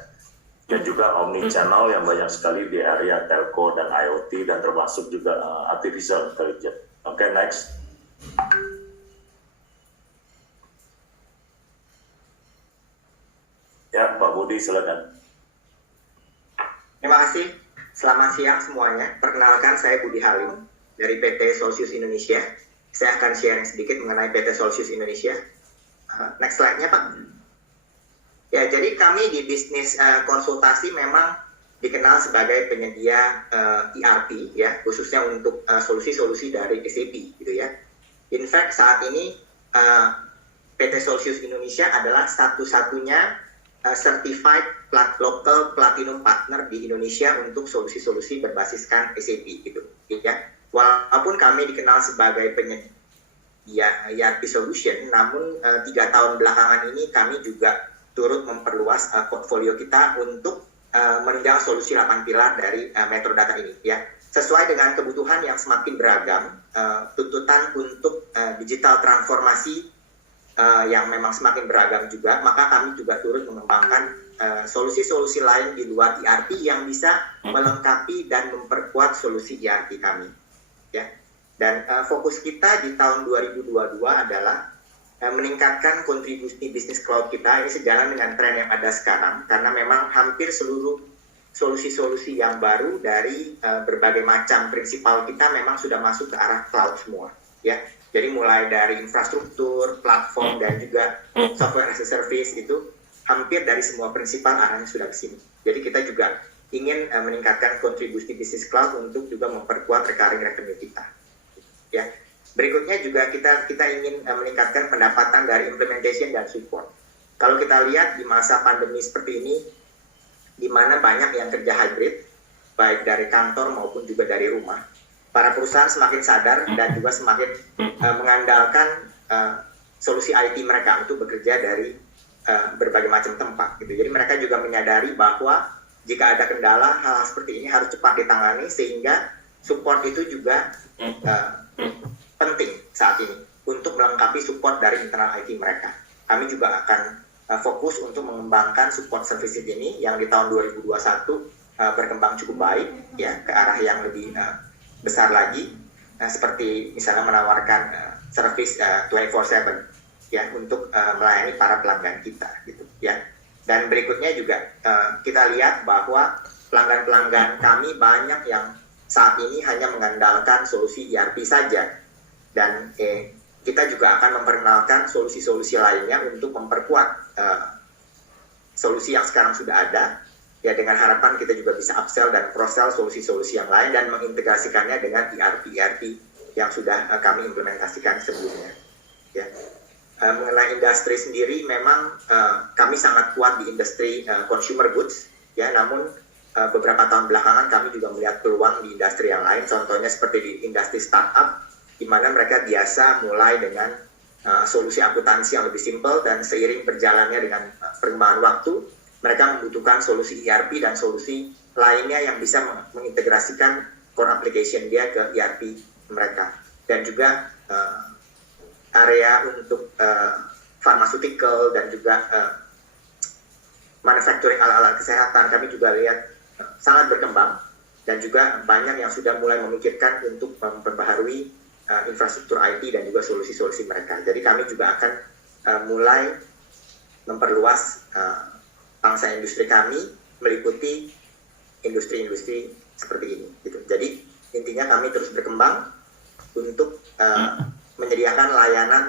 Dan juga omni channel yang banyak sekali di area telco dan IoT, dan termasuk juga artificial intelligence. Oke, next. Ya, Pak Budi silakan. Terima kasih. Selamat siang semuanya. Perkenalkan, saya Budi Halim dari PT Solsius Indonesia. Saya akan sharing sedikit mengenai PT Solsius Indonesia. Next slide-nya, Pak. Ya, jadi kami di bisnis konsultasi memang dikenal sebagai penyedia ERP, ya, khususnya untuk solusi-solusi dari SAP, gitu ya. In fact, saat ini PT Solsius Indonesia adalah satu-satunya certified local platinum partner di Indonesia untuk solusi-solusi berbasiskan SAP gitu ya. Walaupun kami dikenal sebagai penyedia ERP solution, namun 3 tahun belakangan ini kami juga turut memperluas portfolio kita untuk menunjang solusi 8 pilar dari Metrodata ini, ya. Sesuai dengan kebutuhan yang semakin beragam, tuntutan untuk digital transformasi yang memang semakin beragam juga, maka kami juga turut mengembangkan solusi-solusi lain di luar ERP yang bisa melengkapi dan memperkuat solusi ERP kami, ya. Dan fokus kita di tahun 2022 adalah meningkatkan kontribusi bisnis cloud kita. Ini sejalan dengan tren yang ada sekarang, karena memang hampir seluruh solusi-solusi yang baru dari berbagai macam prinsipal kita memang sudah masuk ke arah cloud semua, ya. Jadi mulai dari infrastruktur, platform, dan juga software as a service itu hampir dari semua prinsipal arahnya sudah ke sini. Jadi kita juga ingin meningkatkan kontribusi bisnis cloud untuk juga memperkuat recurring revenue kita. Ya. Berikutnya juga kita ingin meningkatkan pendapatan dari implementation dan support. Kalau kita lihat di masa pandemi seperti ini, di mana banyak yang kerja hybrid, baik dari kantor maupun juga dari rumah, para perusahaan semakin sadar dan juga semakin mengandalkan solusi IT mereka untuk bekerja dari berbagai macam tempat, gitu. Jadi mereka juga menyadari bahwa jika ada kendala, hal seperti ini harus cepat ditangani, sehingga support itu juga penting saat ini untuk melengkapi support dari internal IT mereka. Kami juga akan fokus untuk mengembangkan support services ini yang di tahun 2021 berkembang cukup baik, ya, ke arah yang lebih besar lagi, seperti misalnya menawarkan service 24/7, ya, untuk melayani para pelanggan kita, gitu, ya. Dan berikutnya juga kita lihat bahwa pelanggan-pelanggan kami banyak yang saat ini hanya mengandalkan solusi ERP saja, dan kita juga akan memperkenalkan solusi-solusi lainnya untuk memperkuat solusi yang sekarang sudah ada, ya, dengan harapan kita juga bisa upsell dan cross-sell solusi-solusi yang lain dan mengintegrasikannya dengan ERP yang sudah kami implementasikan sebelumnya, ya. Mengenai industri sendiri, memang kami sangat kuat di industri consumer goods, ya, namun beberapa tahun belakangan kami juga melihat peluang di industri yang lain, contohnya seperti di industri startup, di mana mereka biasa mulai dengan solusi akuntansi yang lebih simpel, dan seiring berjalannya dengan perkembangan waktu, mereka membutuhkan solusi ERP dan solusi lainnya yang bisa mengintegrasikan core application dia ke ERP mereka. Dan juga area untuk pharmaceutical dan juga manufacturing alat-alat kesehatan kami juga lihat sangat berkembang, dan juga banyak yang sudah mulai memikirkan untuk memperbaharui infrastruktur IT dan juga solusi-solusi mereka. Jadi kami juga akan mulai memperluas pangsa industri kami meliputi industri-industri seperti ini, gitu. Jadi intinya kami terus berkembang untuk menyediakan layanan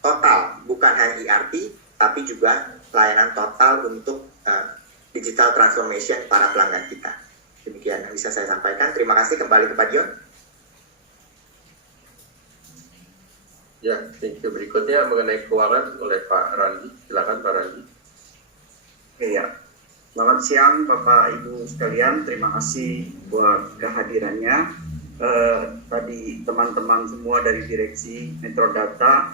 total, bukan hanya ERP, tapi juga layanan total untuk digital transformation para pelanggan kita. Demikian yang bisa saya sampaikan. Terima kasih. Kembali ke Pak Dion. Ya, thank you. Berikutnya mengenai keuangan oleh Pak Randi. Silakan Pak Randi. Iya. Selamat siang Bapak Ibu sekalian. Terima kasih buat kehadirannya. Tadi teman-teman semua dari direksi Metrodata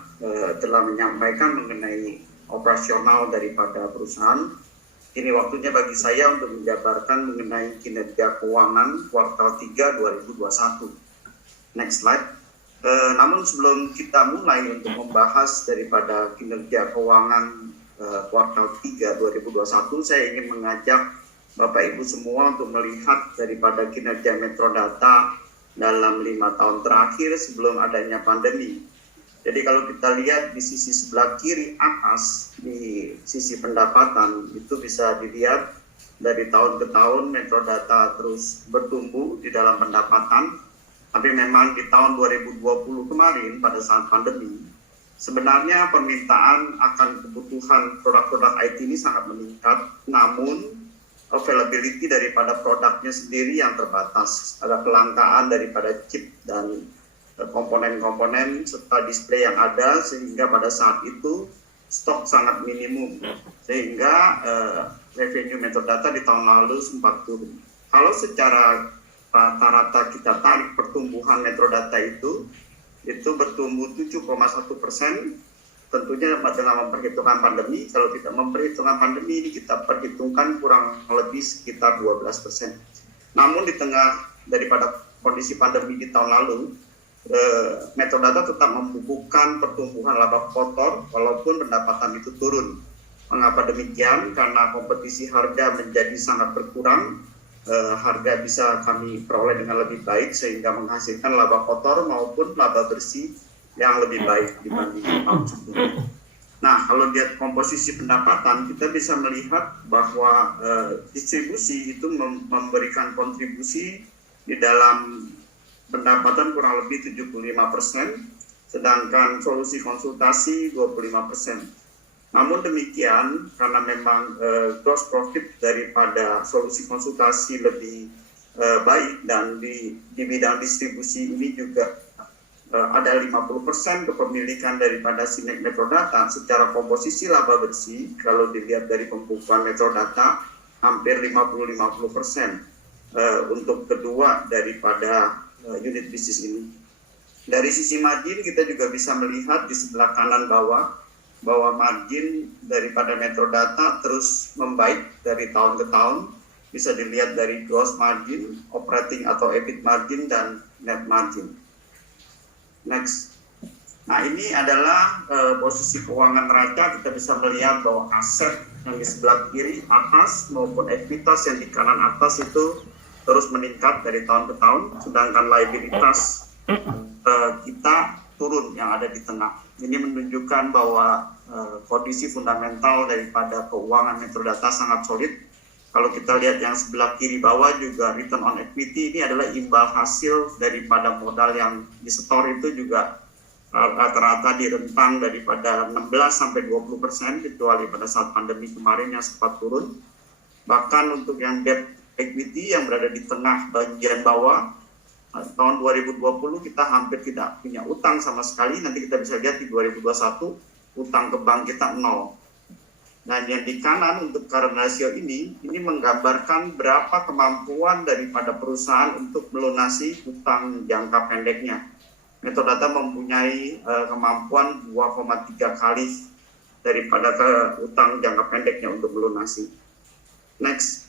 telah menyampaikan mengenai operasional daripada perusahaan. Ini waktunya bagi saya untuk menjabarkan mengenai kinerja keuangan kuartal 3 2021. Next slide. Namun sebelum kita mulai untuk membahas daripada kinerja keuangan kuartal 3 2021, saya ingin mengajak Bapak Ibu semua untuk melihat daripada kinerja Metrodata dalam 5 tahun terakhir sebelum adanya pandemi. Jadi kalau kita lihat di sisi sebelah kiri atas, di sisi pendapatan, itu bisa dilihat dari tahun ke tahun Metrodata terus bertumbuh di dalam pendapatan. Tapi memang di tahun 2020 kemarin pada saat pandemi, sebenarnya permintaan akan kebutuhan produk-produk IT ini sangat meningkat, namun availability daripada produknya sendiri yang terbatas. Ada kelangkaan daripada chip dan komponen-komponen serta display yang ada, sehingga pada saat itu stok sangat minimum, sehingga revenue Metrodata di tahun lalu sempat turun. Kalau secara rata-rata kita tarik pertumbuhan Metrodata itu itu bertumbuh 7,1%. Tentunya dengan memperhitungkan pandemi. Kalau tidak memperhitungkan pandemi ini kita perhitungkan kurang lebih sekitar 12%. Namun di tengah daripada kondisi pandemi di tahun lalu, Metrodata tetap membukukan pertumbuhan laba kotor walaupun pendapatan itu turun. Mengapa demikian? Karena kompetisi harga menjadi sangat berkurang. Harga bisa kami peroleh dengan lebih baik sehingga menghasilkan laba kotor maupun laba bersih yang lebih baik dibanding tahun sebelumnya. Nah, kalau lihat komposisi pendapatan, kita bisa melihat bahwa distribusi itu memberikan kontribusi di dalam pendapatan kurang lebih 75%, sedangkan solusi konsultasi 25%. Namun demikian, karena memang gross profit daripada solusi konsultasi lebih baik dan di bidang distribusi ini juga ada 50% kepemilikan daripada Sinek Metrodata. Secara komposisi laba bersih, kalau dilihat dari pembukuan Metrodata, hampir 50-50% untuk kedua daripada unit bisnis ini. Dari sisi margin, kita juga bisa melihat di sebelah kanan bawah, bahwa margin daripada Metrodata terus membaik dari tahun ke tahun. Bisa dilihat dari gross margin, operating atau EBIT margin, dan net margin. Next. Nah, ini adalah posisi keuangan neraca. Kita bisa melihat bahwa aset yang di sebelah kiri atas maupun ekuitas yang di kanan atas itu terus meningkat dari tahun ke tahun, sedangkan liabilitas kita turun yang ada di tengah. Ini menunjukkan bahwa kondisi fundamental daripada keuangan Metrodata sangat solid. Kalau kita lihat yang sebelah kiri bawah juga return on equity, ini adalah imbal hasil daripada modal yang disetor itu juga rata-rata di rentang daripada 16-20%, kecuali pada saat pandemi kemarin yang sempat turun. Bahkan untuk yang debt equity yang berada di tengah bagian bawah, tahun 2020 kita hampir tidak punya utang sama sekali. Nanti kita bisa lihat di 2021 utang ke bank kita 0. Nah, yang di kanan untuk current ratio ini menggambarkan berapa kemampuan daripada perusahaan untuk melunasi utang jangka pendeknya. Metrodata mempunyai kemampuan 2,3 kali daripada utang jangka pendeknya untuk melunasi. Next.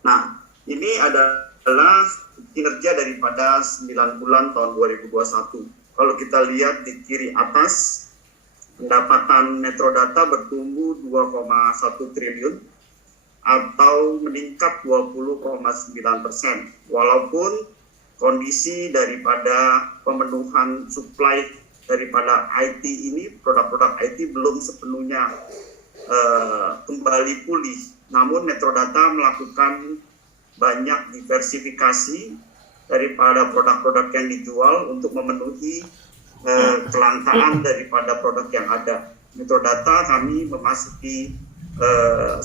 Nah, ini adalah kinerja daripada 9 bulan tahun 2021. Kalau kita lihat di kiri atas, pendapatan Metrodata bertumbuh 2,1 triliun atau meningkat 20,9%. Walaupun kondisi daripada pemenuhan supply daripada IT ini, produk-produk IT belum sepenuhnya kembali pulih. Namun Metrodata melakukan banyak diversifikasi daripada produk-produk yang dijual untuk memenuhi kelangkaan daripada produk yang ada. Metrodata kami memasuki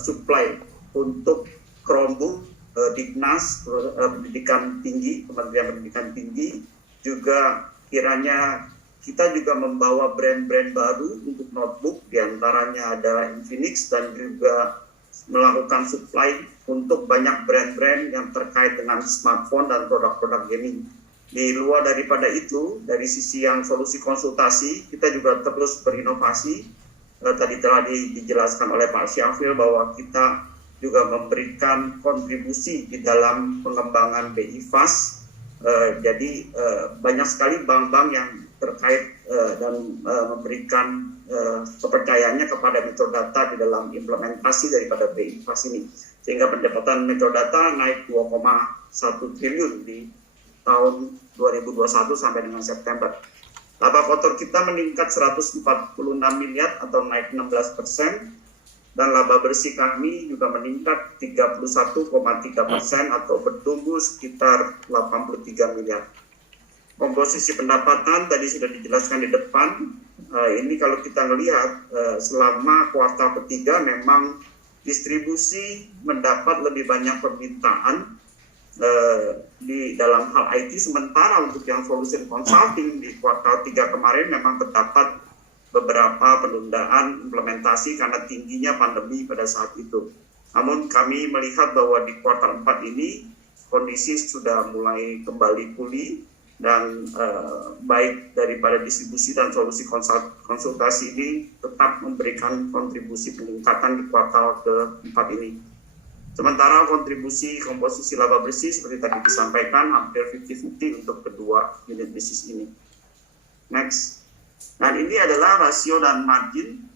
supply untuk Chromebook, Dignas, Pendidikan Tinggi, Kementerian Pendidikan Tinggi, juga kiranya kita juga membawa brand-brand baru untuk notebook, diantaranya ada Infinix, dan juga melakukan supply untuk banyak brand-brand yang terkait dengan smartphone dan produk-produk gaming. Di luar daripada itu, dari sisi yang solusi konsultasi, kita juga terus berinovasi. Tadi telah dijelaskan oleh Pak Syafil bahwa kita juga memberikan kontribusi di dalam pengembangan BI Fast. Jadi banyak sekali bank-bank yang terkait dan memberikan kepercayaannya kepada Metrodata di dalam implementasi daripada BI Fast ini. Sehingga pendapatan Metrodata naik 2,1 triliun di tahun 2021 sampai dengan September. Laba kotor kita meningkat 146 miliar atau naik 16%, dan laba bersih kami juga meningkat 31,3% atau bertumbuh sekitar 83 miliar. Komposisi pendapatan tadi sudah dijelaskan di depan. Ini kalau kita melihat selama kuartal ketiga memang distribusi mendapat lebih banyak permintaan di dalam hal IT, sementara untuk yang solution consulting di kuartal 3 kemarin memang terdapat beberapa penundaan implementasi karena tingginya pandemi pada saat itu. Namun kami melihat bahwa di kuartal 4 ini kondisi sudah mulai kembali pulih dan baik daripada distribusi dan solusi konsultasi ini tetap memberikan kontribusi peningkatan di kuartal ke-4 ini. Sementara kontribusi komposisi laba bersih seperti tadi disampaikan hampir 50-50 untuk kedua unit bisnis ini. Next. Dan ini adalah rasio dan margin.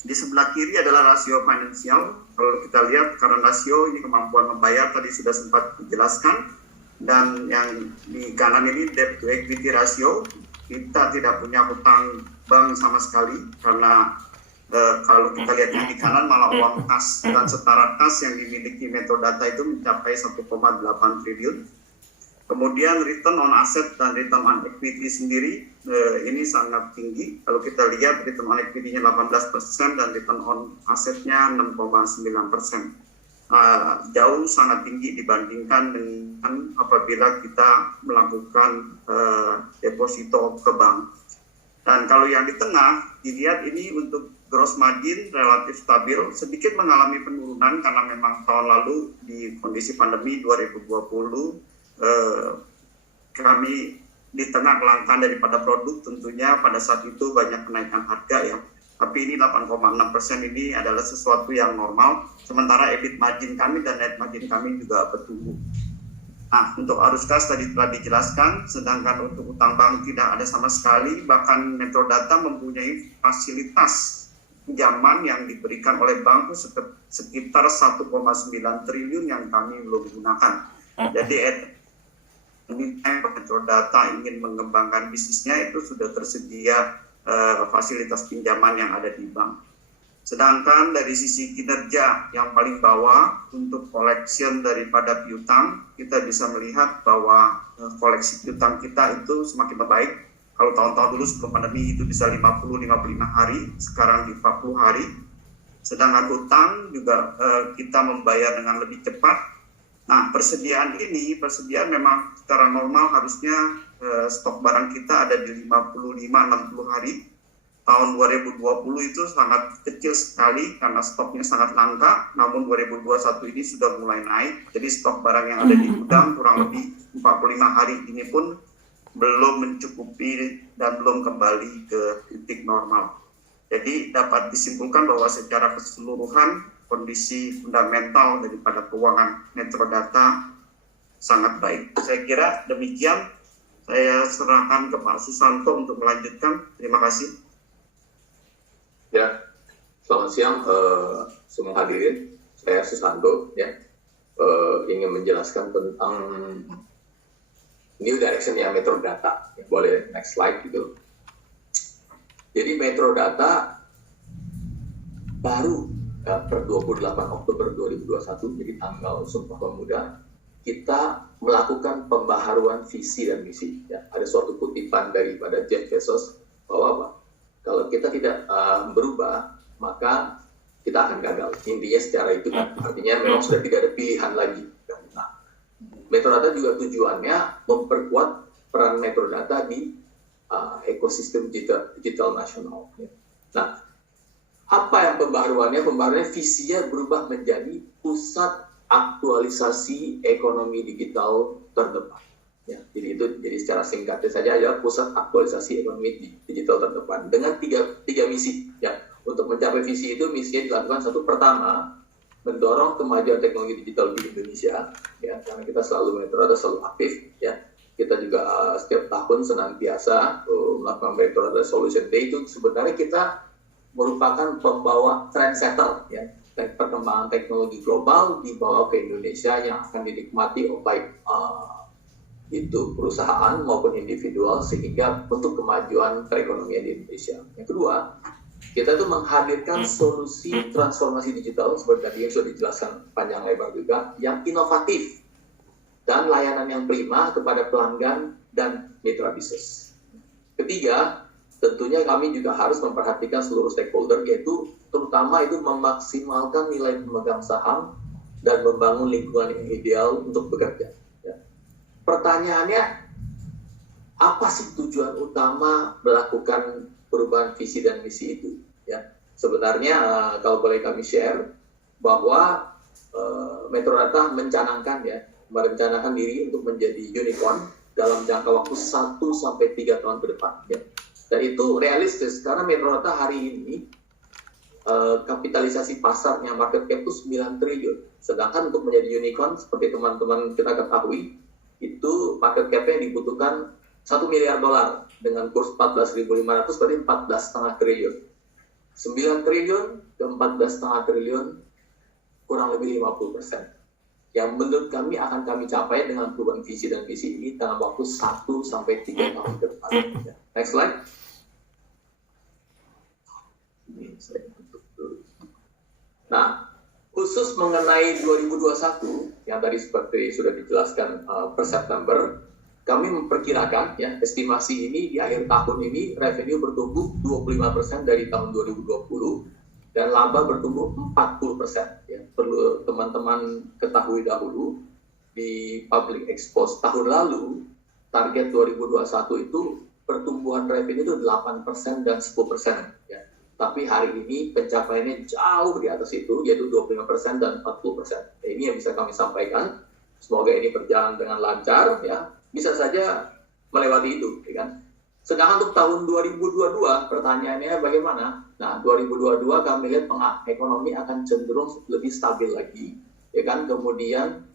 Di sebelah kiri adalah rasio finansial. Kalau kita lihat karena rasio ini kemampuan membayar tadi sudah sempat dijelaskan. Dan yang di kanan ini debt to equity ratio, kita tidak punya hutang bank sama sekali karena kalau kita lihat di kanan malah uang kas dan setara kas yang dimiliki Metrodata itu mencapai 1,8 triliun. Kemudian return on asset dan return on equity sendiri ini sangat tinggi. Kalau kita lihat return on equity-nya 18% dan return on asset-nya 6,9%. Jauh sangat tinggi dibandingkan dengan apabila kita melakukan deposito ke bank. Dan kalau yang di tengah dilihat ini untuk gross margin relatif stabil, sedikit mengalami penurunan karena memang tahun lalu di kondisi pandemi 2020 kami di tengah kelangkaan daripada produk, tentunya pada saat itu banyak kenaikan harga ya. Tapi ini 8,6% ini adalah sesuatu yang normal, sementara EBIT margin kami dan net margin kami juga bertumbuh. Nah, untuk arus kas tadi telah dijelaskan, sedangkan untuk utang bank tidak ada sama sekali, bahkan Metrodata mempunyai fasilitas pinjaman yang diberikan oleh bank itu sekitar 1,9 triliun yang kami belum gunakan. Jadi ini Metrodata ingin mengembangkan bisnisnya itu sudah tersedia fasilitas pinjaman yang ada di bank. Sedangkan dari sisi kinerja yang paling bawah untuk collection daripada piutang, kita bisa melihat bahwa koleksi piutang kita itu semakin membaik. Kalau tahun-tahun dulu sebelum pandemi itu bisa 50-55 hari, sekarang di 40 hari. Sedangkan hutang juga kita membayar dengan lebih cepat. Nah, persediaan memang secara normal harusnya stok barang kita ada di 55-60 hari. Tahun 2020 itu sangat kecil sekali karena stoknya sangat langka, namun 2021 ini sudah mulai naik. Jadi stok barang yang ada di gudang kurang lebih 45 hari ini pun belum mencukupi dan belum kembali ke titik normal. Jadi dapat disimpulkan bahwa secara keseluruhan kondisi fundamental daripada keuangan Metrodata sangat baik. Saya kira demikian. Saya serahkan ke Pak Susanto untuk melanjutkan. Terima kasih. Ya, selamat siang semua hadirin. Saya Susanto ya, ingin menjelaskan tentang new direction ya Metrodata. Ya, boleh next slide gitu. Jadi Metrodata baru per 28 Oktober 2021, jadi tanggal Sumpah Pemuda, kita melakukan pembaharuan visi dan misi. Ya, ada suatu kutipan daripada Jeff Bezos bahwa apa? Kalau kita tidak berubah, maka kita akan gagal. Intinya secara itu kan, artinya memang sudah tidak ada pilihan lagi. Nah, Metrodata juga tujuannya memperkuat peran Metrodata di ekosistem digital nasional. Ya. Nah, apa yang pembaharuannya? Pembaharuannya visinya berubah menjadi pusat aktualisasi ekonomi digital terdepan. Ya, jadi secara singkatnya saja adalah pusat aktualisasi ekonomi digital terdepan dengan tiga misi. Ya, untuk mencapai visi itu misinya dilakukan satu, pertama mendorong kemajuan teknologi digital di Indonesia. Ya, karena kita selalu Metrodata selalu aktif. Ya, kita juga setiap tahun senantiasa melakukan Metrodata Solution Day. Itu sebenarnya kita merupakan pembawa trendsetter ya, perkembangan teknologi global dibawa ke Indonesia yang akan dinikmati oleh itu perusahaan maupun individual sehingga untuk kemajuan perekonomian di Indonesia. Yang kedua, kita tuh menghadirkan solusi transformasi digital seperti tadi yang sudah dijelaskan panjang lebar juga, yang inovatif dan layanan yang prima kepada pelanggan dan mitra bisnis. Ketiga, tentunya kami juga harus memperhatikan seluruh stakeholder, yaitu terutama itu memaksimalkan nilai pemegang saham dan membangun lingkungan yang ideal untuk bekerja. Ya. Pertanyaannya, apa sih tujuan utama melakukan perubahan visi dan misi itu? Ya, sebenarnya kalau boleh kami share bahwa Metrodata merencanakan diri untuk menjadi unicorn dalam jangka waktu 1 sampai 3 tahun ke depan. Ya. Dan itu realistis karena Metrodata hari ini kapitalisasi pasarnya market cap itu 9 triliun. Sedangkan untuk menjadi unicorn seperti teman-teman kita ketahui, itu market cap-nya dibutuhkan $1 miliar dengan kurs 14.500 berarti 14,5 triliun. 9 triliun ke 14,5 triliun kurang lebih 50%. Yang menurut kami akan kami capai dengan perubahan visi dan misi ini dalam waktu 1 sampai 3 tahun ke depan. Next slide. Nah, khusus mengenai 2021 yang tadi seperti sudah dijelaskan per September, kami memperkirakan ya estimasi ini di akhir tahun ini revenue bertumbuh 25% dari tahun 2020 dan laba bertumbuh 40%. Ya, perlu teman-teman ketahui dahulu di public expose tahun lalu target 2021 itu pertumbuhan revenue itu 8% dan 10%. Ya. Tapi hari ini pencapaiannya jauh di atas itu, yaitu 25% dan 40%. Ya, ini yang bisa kami sampaikan. Semoga ini berjalan dengan lancar, ya. Bisa saja melewati itu, ya kan? Sedangkan untuk tahun 2022, pertanyaannya bagaimana? Nah, 2022 kami lihat ekonomi akan cenderung lebih stabil lagi, ya kan? Kemudian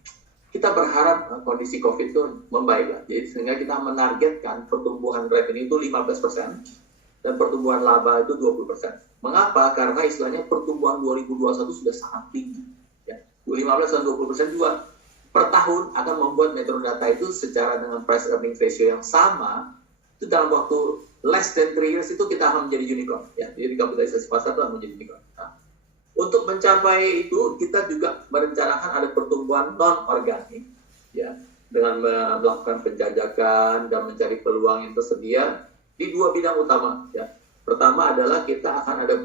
kita berharap kondisi COVID itu membaik, jadi sehingga kita menargetkan pertumbuhan revenue itu 15%. Dan pertumbuhan laba itu 20%. Mengapa? Karena istilahnya pertumbuhan 2021 sudah sangat tinggi. Ya. 15 dan 20% juga per tahun akan membuat Metrodata itu secara dengan price earning ratio yang sama, itu dalam waktu less than 3 years itu kita akan menjadi unicorn. Ya. Jadi kapitalisasi pasar itu akan menjadi unicorn. Nah, untuk mencapai itu kita juga merencanakan ada pertumbuhan non-organik, ya, dengan melakukan penjajakan dan mencari peluang yang tersedia di 2 bidang utama. Ya. Pertama adalah kita akan ada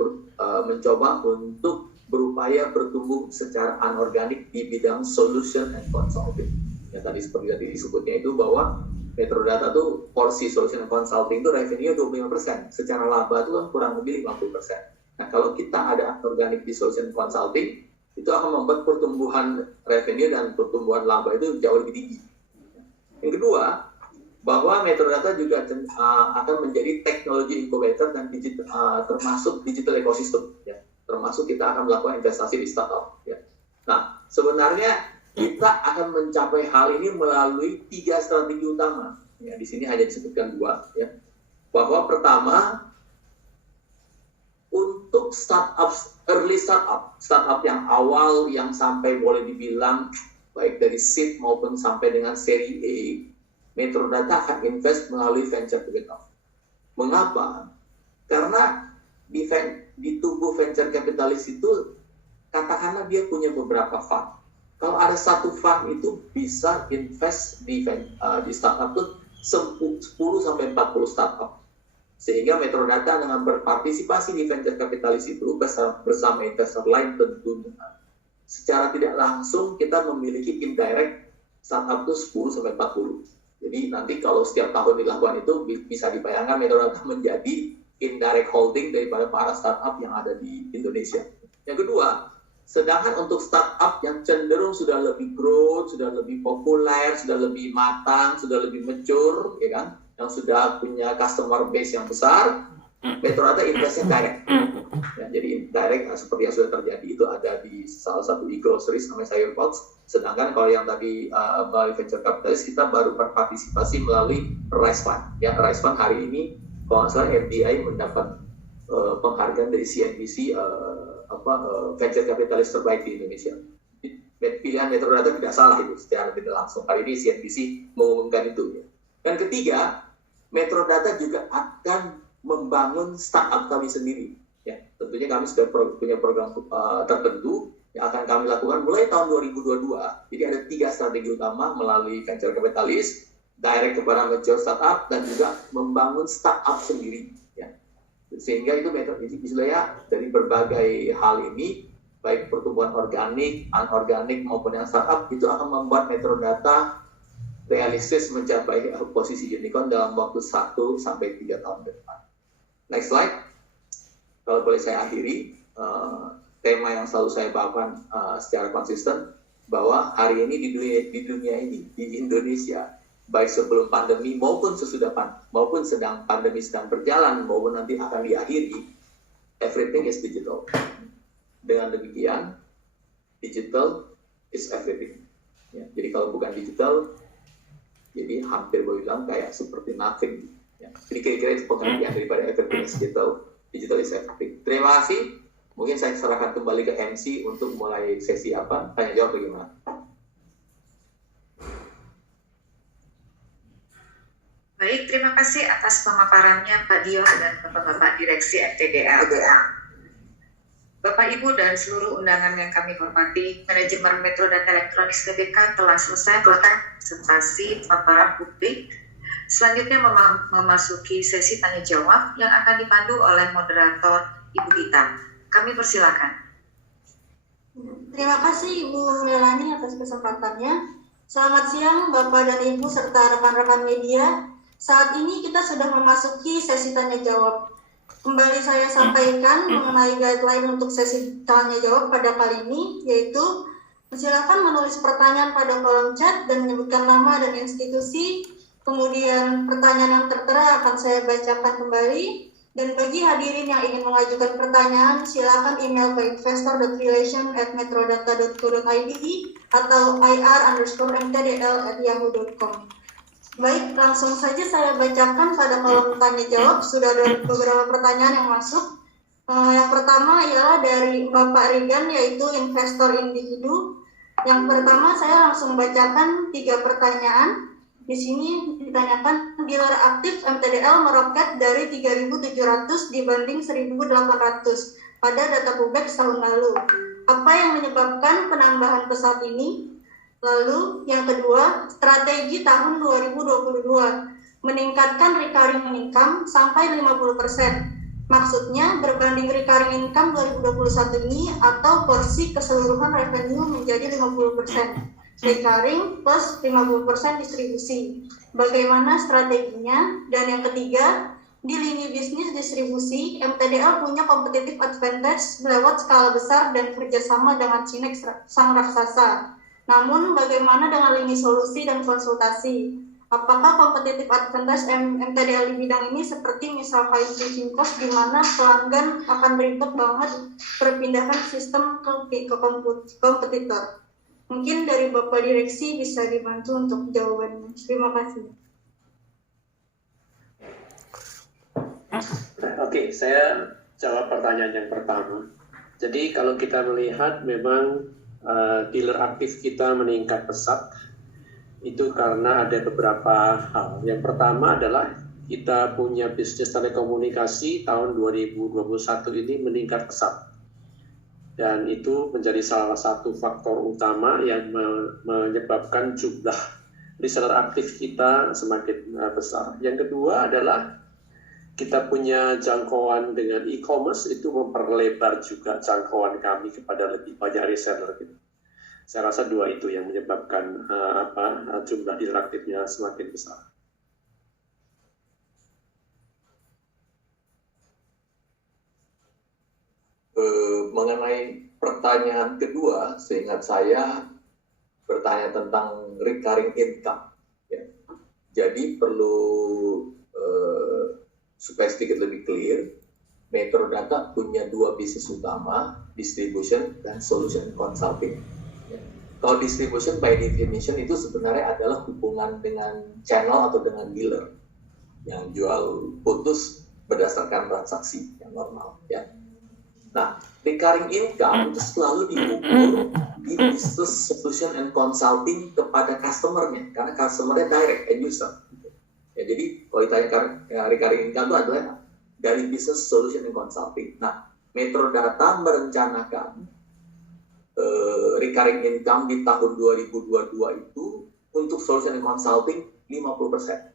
mencoba untuk berupaya bertumbuh secara anorganik di bidang solution and consulting. Ya, tadi seperti tadi disebutnya itu bahwa Metrodata itu porsi solution and consulting itu revenue 25%, secara laba itu kan kurang lebih 50%. Nah, kalau kita ada anorganik di solution and consulting, itu akan membuat pertumbuhan revenue dan pertumbuhan laba itu jauh lebih tinggi. Yang kedua, bahwa Metrodata juga akan menjadi teknologi incubator dan termasuk digital ecosystem, ya. Termasuk kita akan melakukan investasi di startup, ya. Nah, sebenarnya kita akan mencapai hal ini melalui 3 strategi utama. Ya, di sini hanya disebutkan 2, ya. Bahwa pertama, untuk early startup yang awal yang sampai boleh dibilang baik dari seed maupun sampai dengan seri A, Metrodata akan invest melalui venture capital. Mengapa? Karena di tubuh venture capitalist itu, katakanlah dia punya beberapa fund. Kalau ada satu fund itu bisa invest di startup itu 10-40 startup. Sehingga Metrodata dengan berpartisipasi di venture capitalist itu bersama investor lain tentunya, secara tidak langsung kita memiliki indirect startup itu 10-40. Jadi nanti kalau setiap tahun dilakukan itu bisa dibayangkan Metrodata menjadi indirect holding daripada para startup yang ada di Indonesia. Yang kedua, sedangkan untuk startup yang cenderung sudah lebih growth, sudah lebih populer, sudah lebih matang, sudah lebih mature, ya kan, yang sudah punya customer base yang besar, Metrodata investnya direct. Ya, jadi direct seperti yang sudah terjadi itu ada di salah satu e-groceries namanya Sayur Box. Sedangkan kalau yang tadi melalui venture capitalist kita baru berpartisipasi melalui Rise Fund. Ya, Rise Fund hari ini kalau nggak salah FDI mendapat penghargaan dari CNBC venture capitalist terbaik di Indonesia. Pilihan Metrodata tidak salah itu secara tidak langsung. Hari ini CNBC mengumumkan itu. Ya. Dan ketiga, Metrodata juga akan membangun startup kami sendiri. Ya, tentunya kami sudah punya program tertentu yang akan kami lakukan mulai tahun 2022. Jadi ada 3 strategi utama melalui venture capitalist, direct kepada mature startup, dan juga membangun startup sendiri. Ya. Sehingga itu metode istilahnya dari berbagai hal ini, baik pertumbuhan organik, anorganik maupun yang startup, itu akan membuat Metrodata realistis mencapai posisi unicorn dalam waktu 1 sampai 3 tahun ke depan. Next slide. Kalau boleh saya akhiri, tema yang selalu saya bawakan secara konsisten, bahwa hari ini di dunia ini, di Indonesia, baik sebelum pandemi maupun sesudah maupun pandemi sedang berjalan maupun nanti akan diakhiri, everything is digital. Dengan demikian, digital is everything. Ya, jadi kalau bukan digital, jadi hampir boleh bilang kayak seperti nothing. Ya. Jadi kira-kira itu pengertian daripada everything is digital. Digital is everything. Terima kasih. Mungkin saya serahkan kembali ke MC untuk mulai sesi apa? Tanya jawab bagaimana? Baik, terima kasih atas pemaparannya Pak Dio dan Bapak-Bapak Direksi MTDL. Bapak, Ibu, dan seluruh undangan yang kami hormati, manajemen Metro Data Elektronik TBK telah selesai melakukan presentasi paparan publik. Selanjutnya memasuki sesi tanya jawab yang akan dipandu oleh moderator Ibu Gita. Kami persilakan. Terima kasih Ibu Melani atas kesempatannya. Selamat siang Bapak dan Ibu serta rekan-rekan media. Saat ini kita sudah memasuki sesi tanya jawab. Kembali saya sampaikan mengenai guideline untuk sesi tanya jawab pada kali ini, yaitu silakan menulis pertanyaan pada kolom chat dan menyebutkan nama dan institusi. Kemudian pertanyaan yang tertera akan saya bacakan kembali. Dan bagi hadirin yang ingin mengajukan pertanyaan, silakan email ke investor.relation@metrodata.co.id atau ir_mtdl@yahoo.com. Baik, langsung saja saya bacakan pada kolom tanya jawab. Sudah ada beberapa pertanyaan yang masuk. Yang pertama ialah dari Bapak Rigan, yaitu investor individu. Yang pertama saya langsung bacakan 3 pertanyaan. Di sini ditanyakan, dealer aktif MTDL meroket dari 3.700 dibanding 1.800 pada data Pubex tahun lalu. Apa yang menyebabkan penambahan pesat ini? Lalu yang kedua, strategi tahun 2022, meningkatkan recurring income sampai 50%. Maksudnya berbanding recurring income 2021 ini atau porsi keseluruhan revenue menjadi 50%. Recurring plus 50% distribusi. Bagaimana strateginya? Dan yang ketiga, di lini bisnis distribusi, MTDL punya competitive advantage lewat skala besar dan kerjasama dengan Cinex sang raksasa. Namun, bagaimana dengan lini solusi dan konsultasi? Apakah competitive advantage MTDL di bidang ini seperti misal high switching cost di mana pelanggan akan ribet banget perpindahan sistem ke kompetitor? Mungkin dari Bapak Direksi bisa dibantu untuk jawabannya. Terima kasih. Oke, saya jawab pertanyaan yang pertama. Jadi kalau kita melihat memang dealer aktif kita meningkat pesat, itu karena ada beberapa hal. Yang pertama adalah kita punya bisnis telekomunikasi tahun 2021 ini meningkat pesat. Dan itu menjadi salah satu faktor utama yang menyebabkan jumlah reseller aktif kita semakin besar. Yang kedua adalah kita punya jangkauan dengan e-commerce, itu memperlebar juga jangkauan kami kepada lebih banyak reseller. Saya rasa 2 itu yang menyebabkan jumlah dealer aktifnya semakin besar. Mengenai pertanyaan kedua, seingat saya bertanya tentang recurring income. Ya. Jadi perlu supaya sedikit lebih clear, Metro Data punya 2 bisnis utama, distribution dan solution consulting. Ya. Kalau distribution by definition itu sebenarnya adalah hubungan dengan channel atau dengan dealer yang jual putus berdasarkan transaksi yang normal. Ya. Nah, recurring income itu selalu diukur di business solution and consulting kepada customer-nya, karena customer-nya direct end user. Ya, jadi kalau ditanya recurring income itu adalah dari business solution and consulting. Nah, Metro Data merencanakan recurring income di tahun 2022 itu untuk solution and consulting 50%.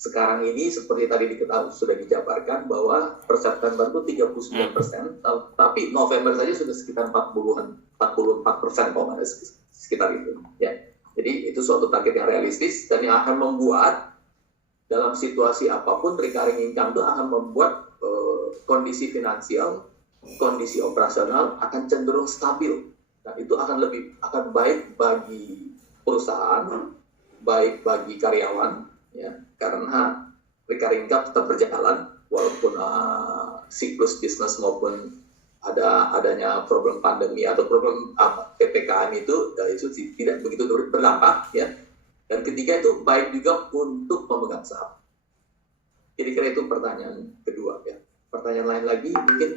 Sekarang ini seperti tadi diketahui sudah dijabarkan bahwa per September itu 39%, tapi November saja sudah sekitar 44% kalau ada sekitar itu. Ya. Jadi itu suatu target yang realistis dan yang akan membuat dalam situasi apapun recurring income itu akan membuat kondisi finansial, kondisi operasional akan cenderung stabil. Dan itu akan baik bagi perusahaan baik bagi karyawan, ya, karena recurring income tetap berjalan walaupun siklus bisnis maupun adanya problem pandemi atau problem PPKM itu tidak begitu berdampak, ya. Dan ketiga itu baik juga untuk pemegang saham. Kira-kira itu pertanyaan kedua, ya. Pertanyaan lain lagi mungkin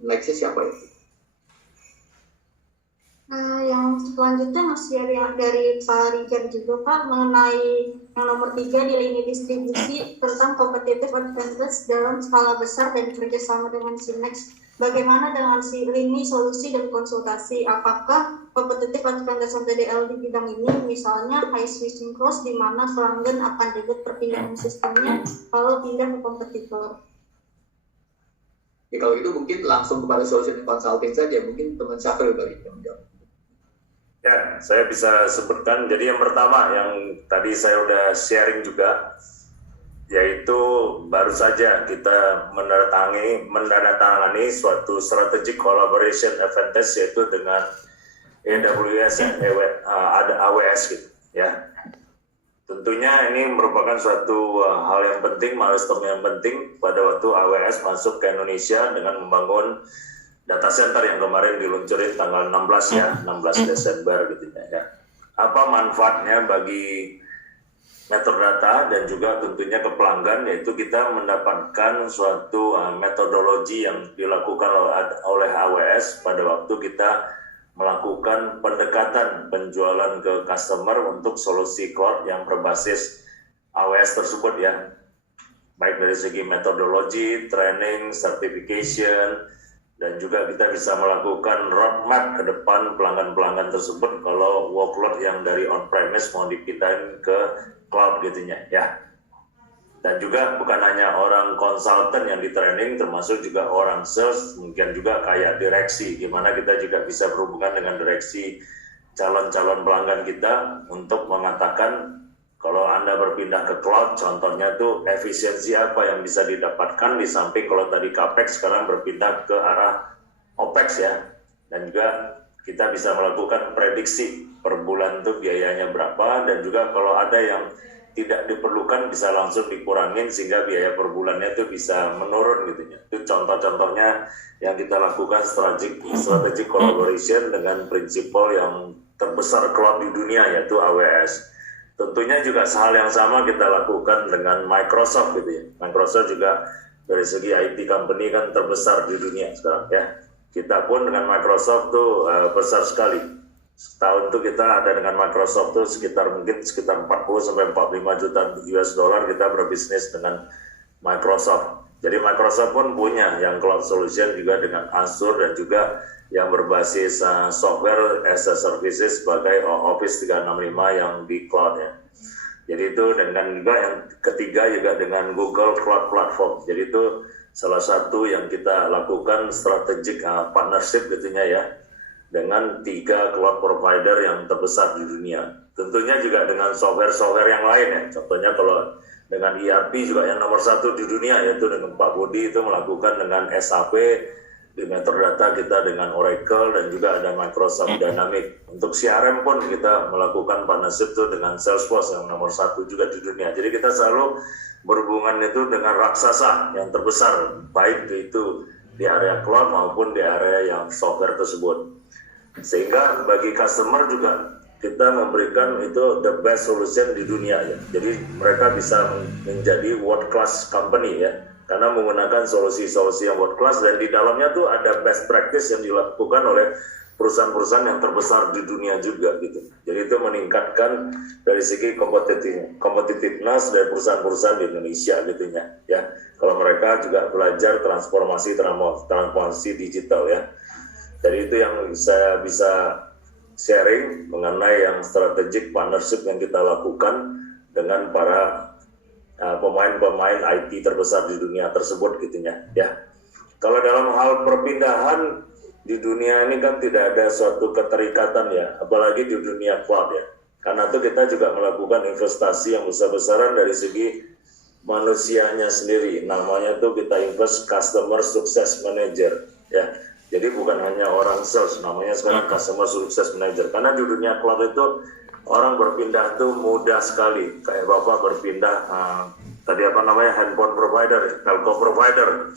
nextnya siapa ya? Yang selanjutnya masih dari Pak Rigan juga Pak, mengenai yang nomor 3 di lini distribusi tentang competitive advantage dalam skala besar dan kerjasama dengan Sinex. Bagaimana dengan lini solusi dan konsultasi? Apakah competitive advantage TDL di bidang ini, misalnya high switching cost, di mana pelanggan akan ribet perpindahan sistemnya kalau pindah ke kompetitor? Ya, kalau itu mungkin langsung kepada solution consulting saja, mungkin teman Syafril kali yang menjawab. Ya, saya bisa sebutkan. Jadi yang pertama yang tadi saya udah sharing juga, yaitu baru saja kita menandatangani suatu strategic collaboration advantage, yaitu dengan AWS dan AWS gitu, ya. Tentunya ini merupakan suatu hal yang penting, milestone yang penting pada waktu AWS masuk ke Indonesia dengan membangun data center yang kemarin diluncurin tanggal 16 ya, 16 Desember gitu ya. Apa manfaatnya bagi Metrodata dan juga tentunya ke pelanggan, yaitu kita mendapatkan suatu metodologi yang dilakukan oleh AWS pada waktu kita melakukan pendekatan penjualan ke customer untuk solusi cloud yang berbasis AWS tersebut, ya. Baik dari segi metodologi, training, certification, dan juga kita bisa melakukan roadmap ke depan pelanggan-pelanggan tersebut kalau workload yang dari on-premise mau dipindahin ke cloud gitu ya. Dan juga bukan hanya orang konsultan yang di training, termasuk juga orang sales, mungkin juga kayak direksi, gimana kita juga bisa berhubungan dengan direksi calon-calon pelanggan kita untuk mengatakan kalau Anda berpindah ke cloud, contohnya tuh efisiensi apa yang bisa didapatkan, di samping kalau tadi CAPEX sekarang berpindah ke arah OPEX, ya. Dan juga kita bisa melakukan prediksi per bulan tuh biayanya berapa, dan juga kalau ada yang tidak diperlukan bisa langsung dikurangin sehingga biaya per bulannya itu bisa menurun gitu ya. Itu contoh-contohnya yang kita lakukan strategic collaboration dengan prinsipal yang terbesar cloud di dunia, yaitu AWS. Tentunya juga hal yang sama kita lakukan dengan Microsoft gitu ya. Microsoft juga dari segi IT company kan terbesar di dunia sekarang, ya. Kita pun dengan Microsoft tuh besar sekali. Setahun tuh kita ada dengan Microsoft tuh sekitar 40 sampai 45 juta US dollar kita berbisnis dengan Microsoft. Jadi Microsoft pun punya yang cloud solution juga dengan Azure, dan juga yang berbasis software as a services sebagai Office 365 yang di cloud, ya. Jadi itu dengan juga yang ketiga juga dengan Google Cloud Platform. Jadi itu salah satu yang kita lakukan strategic partnership gitunya, ya, dengan 3 cloud provider yang terbesar di dunia. Tentunya juga dengan software-software yang lain, ya. Contohnya kalau dengan ERP juga yang nomor 1 di dunia, yaitu dengan Pak Budi itu melakukan dengan SAP, di Metrodata kita dengan Oracle, dan juga ada Microsoft Dynamics. Untuk CRM pun kita melakukan partnership itu dengan Salesforce yang nomor 1 juga di dunia. Jadi kita selalu berhubungan itu dengan raksasa yang terbesar, baik itu di area cloud maupun di area yang software tersebut. Sehingga bagi customer juga kita memberikan itu the best solution di dunia, ya. Jadi mereka bisa menjadi world class company, ya, karena menggunakan solusi-solusi yang world class, dan di dalamnya tuh ada best practice yang dilakukan oleh perusahaan-perusahaan yang terbesar di dunia juga gitu. Jadi itu meningkatkan dari segi competitiveness dari perusahaan-perusahaan di Indonesia gitu ya. Kalau mereka juga belajar transformasi digital, ya. Jadi itu yang saya bisa sharing mengenai yang strategic partnership yang kita lakukan dengan para pemain-pemain IT terbesar di dunia tersebut gitu ya. Kalau dalam hal perpindahan di dunia ini kan tidak ada suatu keterikatan, ya, apalagi di dunia cloud, ya. Karena itu kita juga melakukan investasi yang besar-besaran dari segi manusianya sendiri. Namanya tuh kita invest Customer Success Manager, ya. Jadi bukan hanya orang sales, namanya sekarang Customer Success Manager. Karena di dunia cloud itu orang berpindah tuh mudah sekali. Kayak Bapak berpindah tadi handphone provider, telco provider,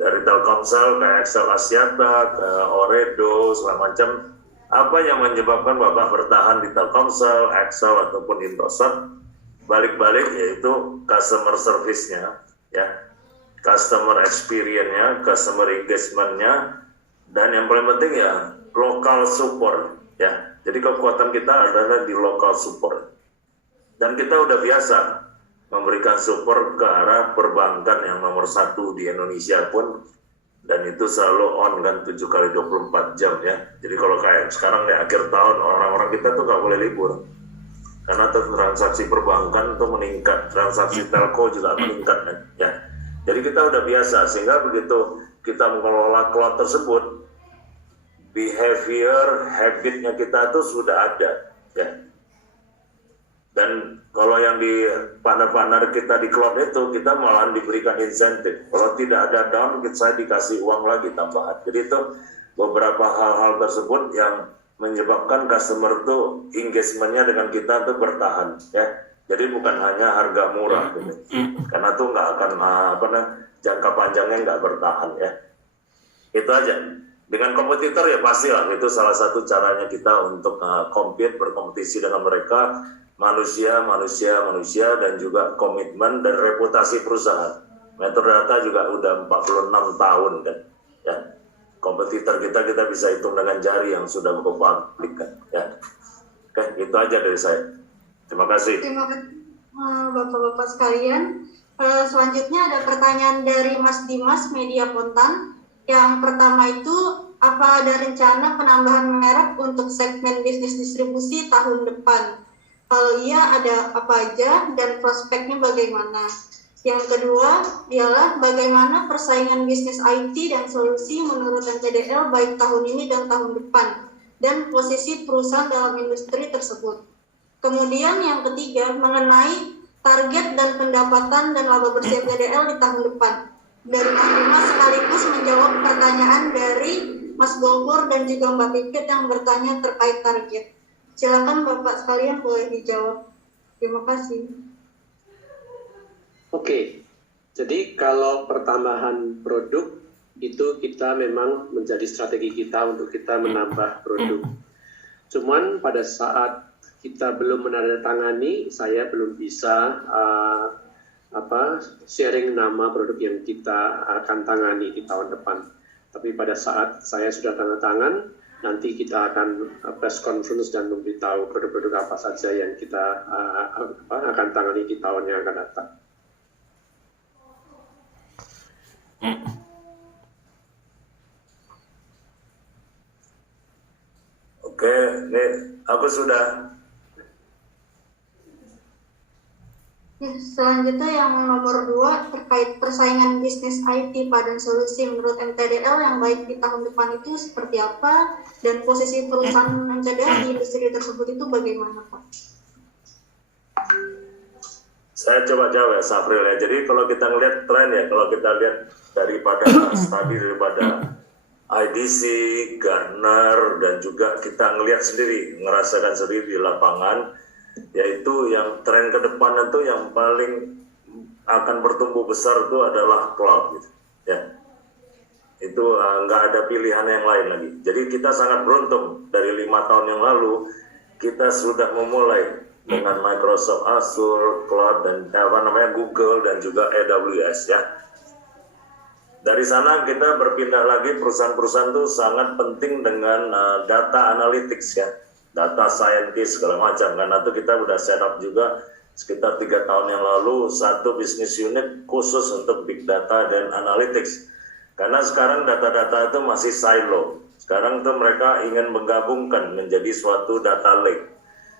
dari Telkomsel ke Excel Axiata, ke Ooredoo, segala macam. Apa yang menyebabkan Bapak bertahan di Telkomsel, Excel ataupun Indosat? Balik-balik yaitu customer service-nya, ya, customer experience-nya, customer engagement-nya, dan yang paling penting ya local support, ya. Jadi kekuatan kita adalah di local support. Dan kita udah biasa memberikan support ke arah perbankan yang nomor 1 di Indonesia pun, dan itu selalu on kan 7x24 jam ya. Jadi kalau kayak sekarang di akhir tahun orang-orang kita tuh nggak boleh libur. Karena transaksi perbankan tuh meningkat, transaksi telco juga meningkat kan, ya. Jadi kita udah biasa, sehingga begitu kita mengelola cloud tersebut, behavior, habitnya kita tuh sudah ada, ya. Dan kalau yang di partner-partner kita di cloud itu, kita malah diberikan insentif. Kalau tidak ada down, saya dikasih uang lagi tambahan. Jadi itu beberapa hal-hal tersebut yang menyebabkan customer tuh engagement-nya dengan kita tuh bertahan, ya. Jadi bukan hanya harga murah, gitu. Karena tuh nggak akan jangka panjangnya nggak bertahan, ya. Itu aja. Dengan kompetitor ya pastilah itu salah satu caranya kita untuk compete, berkompetisi dengan mereka, manusia, dan juga komitmen dan reputasi perusahaan. Metrodata juga udah 46 tahun kan, ya. Kompetitor kita bisa hitung dengan jari yang sudah go public kan, ya. Oke, itu aja dari saya. Terima kasih. Terima kasih Bapak-bapak sekalian. Selanjutnya ada pertanyaan dari Mas Dimas Media Pontan. Yang pertama itu, apa ada rencana penambahan merek untuk segmen bisnis distribusi tahun depan? Kalau iya, ada apa aja dan prospeknya bagaimana? Yang kedua ialah bagaimana persaingan bisnis IT dan solusi menurut NTDL baik tahun ini dan tahun depan, dan posisi perusahaan dalam industri tersebut. Kemudian yang ketiga mengenai target dan pendapatan dan laba bersih NTDL di tahun depan. Dari Mas Dimas sekaligus menjawab pertanyaan dari Mas Gogor dan juga Mbak Pipit yang bertanya terkait target. Silakan Bapak sekalian boleh dijawab. Terima kasih. Oke, jadi kalau pertambahan produk itu kita memang menjadi strategi kita untuk kita menambah produk. Cuman pada saat kita belum menandatangani, saya belum bisa sharing nama produk yang kita akan tangani di tahun depan. Tapi pada saat saya sudah tanda tangan, nanti kita akan press conference dan memberitahu produk-produk apa saja yang kita akan tangani di tahun yang akan datang. Oke, ini aku sudah. Selanjutnya yang nomor 2 terkait persaingan bisnis IT dan solusi menurut NTDL yang baik di tahun depan itu seperti apa, dan posisi perusahaan NTDL di industri tersebut itu bagaimana, Pak? Saya coba jawab ya, Safril ya. Jadi kalau kita ngelihat tren ya, kalau kita lihat daripada studi daripada IDC, Gartner, dan juga kita ngelihat sendiri, ngerasakan sendiri di lapangan, yaitu yang tren ke depan itu yang paling akan bertumbuh besar itu adalah cloud, gitu. Ya, itu nggak ada pilihan yang lain lagi. Jadi kita sangat beruntung dari 5 tahun yang lalu kita sudah memulai dengan Microsoft Azure, Cloud, dan Google dan juga AWS ya. Dari sana kita berpindah lagi, perusahaan-perusahaan itu sangat penting dengan data analytics ya, data scientist segala macam. Karena itu kita udah set up juga sekitar 3 tahun yang lalu satu bisnis unit khusus untuk big data dan analytics. Karena sekarang data-data itu masih silo. Sekarang tuh mereka ingin menggabungkan menjadi suatu data lake.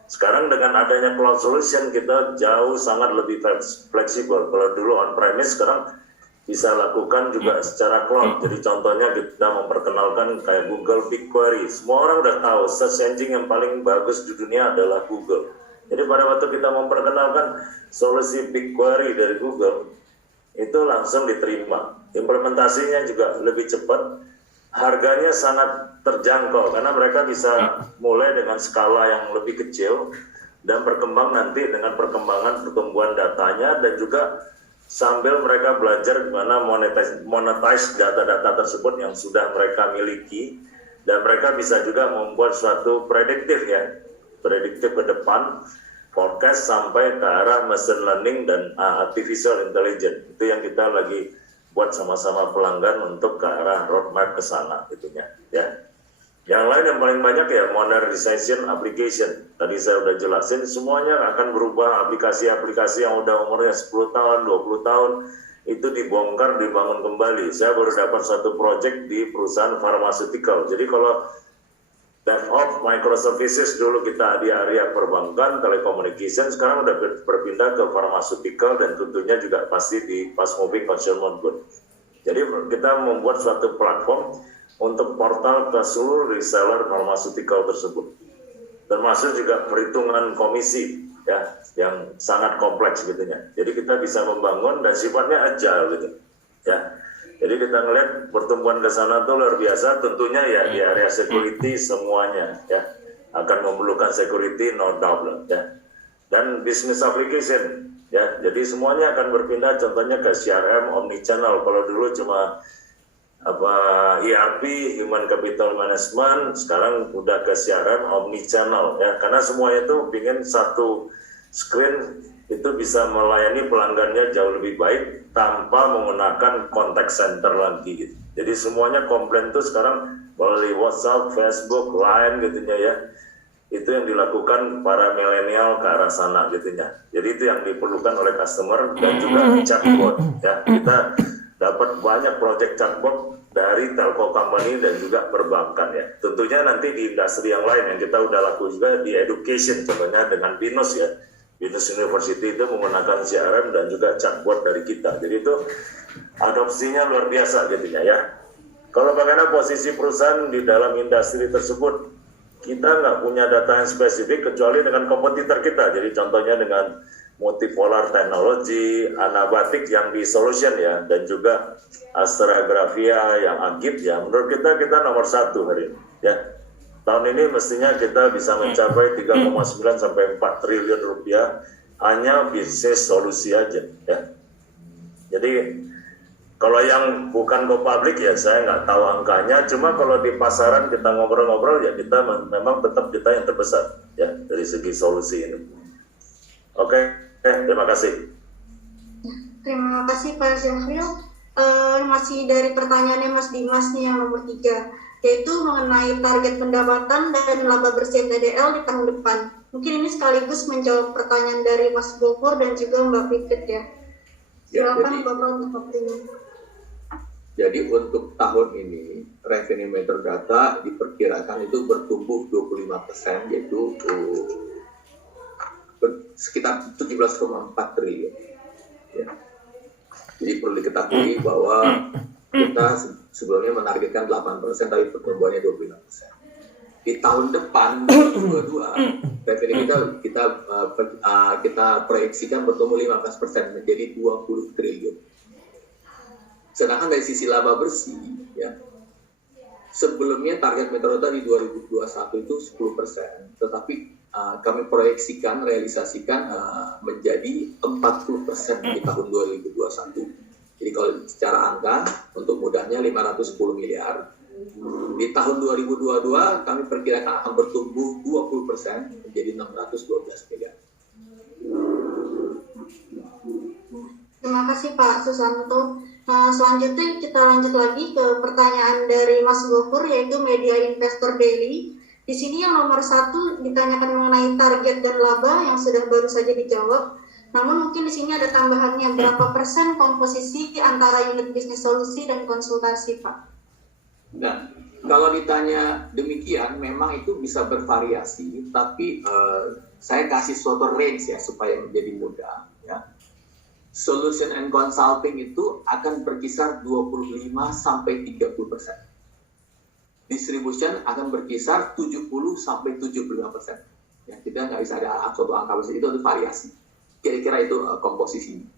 Sekarang dengan adanya cloud solution kita jauh sangat lebih fleksibel. Kalau dulu on-premise, sekarang bisa lakukan juga secara cloud. Jadi contohnya kita memperkenalkan kayak Google BigQuery. Semua orang udah tahu search engine yang paling bagus di dunia adalah Google. Jadi pada waktu kita memperkenalkan solusi BigQuery dari Google, itu langsung diterima. Implementasinya juga lebih cepat. Harganya sangat terjangkau karena mereka bisa mulai dengan skala yang lebih kecil dan berkembang nanti dengan perkembangan pertumbuhan datanya, dan juga sambil mereka belajar gimana monetize data-data tersebut yang sudah mereka miliki, dan mereka bisa juga membuat suatu prediktif ke depan, forecast sampai ke arah machine learning dan artificial intelligence. Itu yang kita lagi buat sama-sama pelanggan untuk ke arah roadmap ke sana itunya ya. Yang lain yang paling banyak ya modernization application. Tadi saya udah jelasin, semuanya akan berubah. Aplikasi-aplikasi yang udah umurnya 10 tahun, 20 tahun itu dibongkar, dibangun kembali. Saya baru dapat satu project di perusahaan pharmaceutical. Jadi kalau DevOps, microservices dulu kita di area perbankan, telecommunication, sekarang udah berpindah ke pharmaceutical, dan tentunya juga pasti di fast moving consumer goods. Jadi kita membuat suatu platform untuk portal ke seluruh reseller pharmaceutical tersebut, termasuk juga perhitungan komisi ya yang sangat kompleks gitu ya. Jadi kita bisa membangun dan sifatnya agile gitu ya. Jadi kita ngelihat pertumbuhan ke sana tuh luar biasa. Tentunya ya di area security semuanya ya akan memerlukan security, no doubt ya. Dan business application ya. Jadi semuanya akan berpindah contohnya ke CRM, omnichannel. Kalau dulu cuma ERP, Human Capital Management, sekarang udah ke CRM, omnichannel ya. Karena semuanya itu ingin satu screen itu bisa melayani pelanggannya jauh lebih baik tanpa menggunakan contact center lagi gitu. Jadi semuanya komplain tuh sekarang melalui WhatsApp, Facebook, Line gitu ya. Itu yang dilakukan para milenial ke arah sana gitu ya. Jadi itu yang diperlukan oleh customer, dan juga chatbot ya. Kita dapat banyak project chatbot dari telco company dan juga perbankan ya. Tentunya nanti di industri yang lain yang kita udah lakukan juga di education, contohnya dengan BINUS ya. BINUS University itu menggunakan CRM dan juga chatbot dari kita. Jadi itu adopsinya luar biasa jadinya ya. Kalau bagaimana posisi perusahaan di dalam industri tersebut, kita nggak punya data yang spesifik kecuali dengan kompetitor kita. Jadi contohnya dengan multipolar technology, Anabatic yang di solution ya, dan juga Astragrafia yang Agit ya. Menurut kita nomor 1 hari ini ya. Tahun ini mestinya kita bisa mencapai 3,9 sampai 4 triliun rupiah hanya bisnis solusi aja ya. Jadi kalau yang bukan go public ya saya nggak tahu angkanya, cuma kalau di pasaran kita ngobrol-ngobrol ya kita memang tetap kita yang terbesar ya dari segi solusi ini. Oke, terima kasih. Terima kasih Pak Zafril. Masih dari pertanyaannya Mas Dimas nih yang nomor 3, yaitu mengenai target pendapatan dan laba bersih TDL di tahun depan. Mungkin ini sekaligus menjawab pertanyaan dari Mas Gofur dan juga Mbak Pipit ya. Silakan Bapak untuk ini. Jadi untuk tahun ini revenue Metrodata diperkirakan itu bertumbuh 25%, yaitu sekitar 17,4 triliun. Ya. Jadi perlu diketahui bahwa kita sebelumnya menargetkan 8%, tapi pertumbuhannya 25%. Di tahun depan 2022 revenue kita proyeksikan bertumbuh 15% menjadi 20 triliun. Sedangkan dari sisi laba bersih ya, sebelumnya target Metrodata di 2021 itu 10%, tetapi kami proyeksikan, realisasikan menjadi 40% di tahun 2021. Jadi kalau secara angka, untuk mudahnya 510 miliar. Di tahun 2022 kami perkirakan akan bertumbuh 20% menjadi 612 miliar. Terima kasih Pak Susanto. Selanjutnya kita lanjut lagi ke pertanyaan dari Mas Gofur, yaitu Media Investor Daily. Di sini yang nomor 1 ditanyakan mengenai target dan laba yang sudah baru saja dijawab. Namun mungkin di sini ada tambahannya, berapa persen komposisi antara unit bisnis solusi dan konsultasi, Pak? Nah, kalau ditanya demikian, memang itu bisa bervariasi, tapi saya kasih suatu range ya supaya menjadi mudah. Ya. Solution and consulting itu akan berkisar 25 sampai 30%. Distribution akan berkisar 70 sampai 75%. Ya, kita nggak bisa ada suatu angka besar, itu ada variasi. Kira-kira itu komposisinya.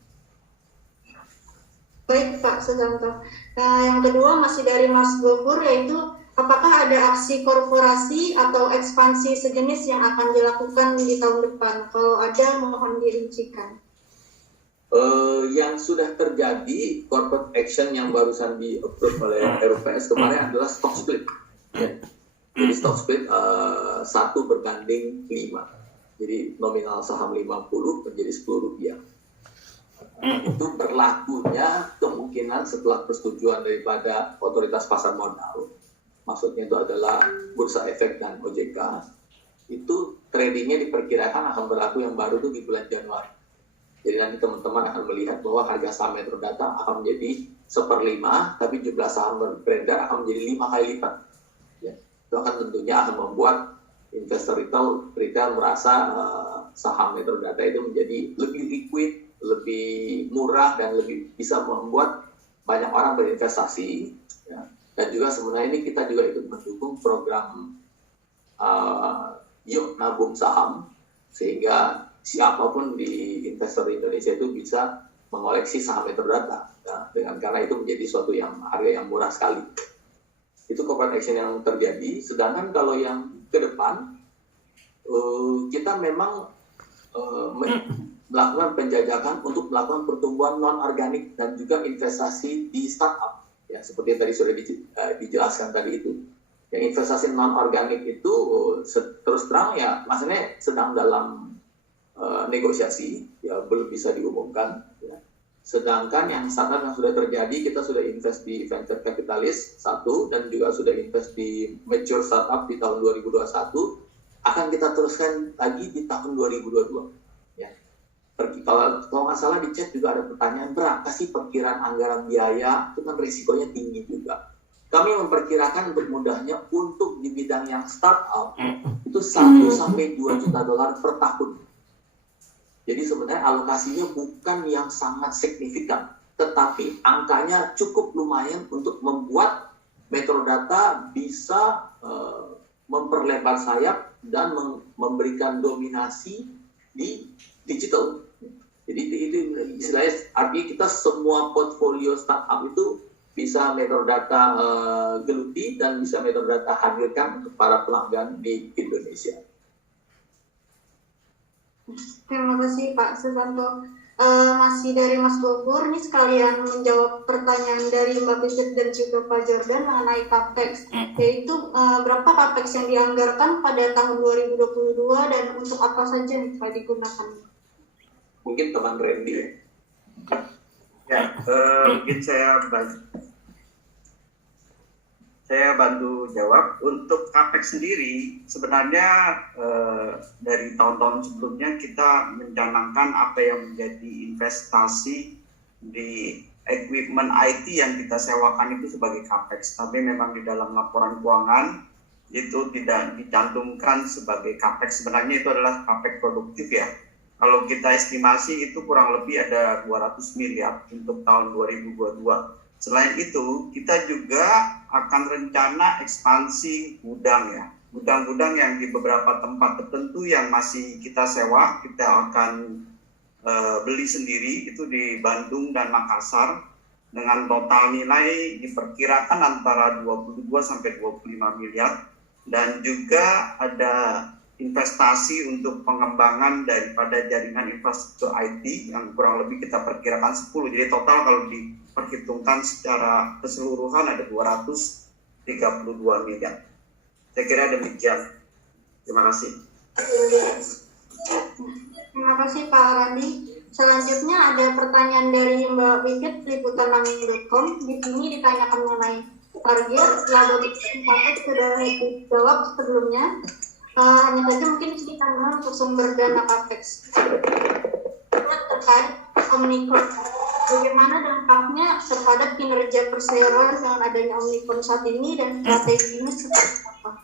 Baik Pak Susanto. Nah, yang kedua masih dari Mas Gofur, yaitu apakah ada aksi korporasi atau ekspansi sejenis yang akan dilakukan di tahun depan? Kalau ada, mohon dirincikan. Yang sudah terjadi corporate action yang barusan di-approve oleh RUPS kemarin adalah stock split. Ya. Jadi stock split 1 berbanding 5. Jadi nominal saham 50 menjadi Rp10. Itu berlakunya kemungkinan setelah persetujuan daripada otoritas pasar modal. Maksudnya itu adalah Bursa Efek dan OJK. Itu tradingnya diperkirakan akan berlaku yang baru itu di bulan Januari. Jadi nanti teman-teman akan melihat bahwa harga saham Metrodata akan menjadi 1/5, tapi jumlah saham beredar akan menjadi 5 kali lipat. Ya, itu akan tentunya akan membuat investor retail merasa saham Metrodata itu menjadi lebih liquid, lebih murah, dan lebih bisa membuat banyak orang berinvestasi. Ya. Dan juga sebenarnya ini kita juga ikut mendukung program Yuk Nabung Saham, sehingga siapapun di investor Indonesia itu bisa mengoleksi saham Metrodata, ya, karena itu menjadi suatu harga yang murah sekali. Itu corporate action yang terjadi. Sedangkan kalau yang ke depan, kita memang melakukan penjajakan untuk melakukan pertumbuhan non-organik dan juga investasi di startup. Ya, seperti yang tadi sudah dijelaskan tadi itu. Yang investasi non-organik itu terus terang ya, maksudnya sedang dalam negosiasi, ya belum bisa diumumkan. Ya. Sedangkan yang startup yang sudah terjadi, kita sudah invest di venture capitalist 1, dan juga sudah invest di mature startup di tahun 2021, akan kita teruskan lagi di tahun 2022. Ya. Kalau nggak salah di chat juga ada pertanyaan, berapa sih perkiraan anggaran biaya? Itu kan risikonya tinggi juga. Kami memperkirakan untuk mudahnya untuk di bidang yang startup itu 1-2 juta dolar per tahun. Jadi sebenarnya alokasinya bukan yang sangat signifikan, tetapi angkanya cukup lumayan untuk membuat Metrodata bisa memperlebar sayap dan memberikan dominasi di digital. Jadi itu istilahnya artinya kita semua portfolio startup itu bisa Metrodata geluti dan bisa Metrodata hadirkan untuk para pelanggan di Indonesia. Terima kasih Pak Susanto. Masih dari Mas Bogor, ini sekalian menjawab pertanyaan dari Mbak Pipit dan juga Pak Jordan mengenai CAPEX, yaitu berapa CAPEX yang dianggarkan pada tahun 2022 dan untuk apa saja nih Pak digunakan? Mungkin teman Randy. Ya, mungkin saya bantu jawab. Untuk CAPEX sendiri, sebenarnya dari tahun-tahun sebelumnya kita mencanangkan apa yang menjadi investasi di equipment IT yang kita sewakan itu sebagai CAPEX. Tapi memang di dalam laporan keuangan itu tidak dicantumkan sebagai CAPEX. Sebenarnya itu adalah CAPEX produktif ya. Kalau kita estimasi itu kurang lebih ada 200 miliar untuk tahun 2022. Selain itu, kita juga akan rencana ekspansi gudang ya. Gudang-gudang yang di beberapa tempat tertentu yang masih kita sewa, kita akan beli sendiri, itu di Bandung dan Makassar, dengan total nilai diperkirakan antara 22 sampai 25 miliar. Dan juga ada investasi untuk pengembangan daripada jaringan infrastruktur IT yang kurang lebih kita perkirakan 10. Jadi total kalau diperhitungkan secara keseluruhan ada 232 miliar. Saya kira demikian. Terima kasih. Terima kasih Pak Randi. Selanjutnya ada pertanyaan dari Mbak Wikit liputanlangit.com. Di sini ditanyakan mengenai target. Setelah CAPEX sudah dijawab sebelumnya. Hanya saja mungkin sedikit tambahan untuk sumber dana CAPEX. Terkait Omnicron, bagaimana dampaknya terhadap kinerja perseroan dengan adanya Omnicron saat ini dan strateginya seperti apa?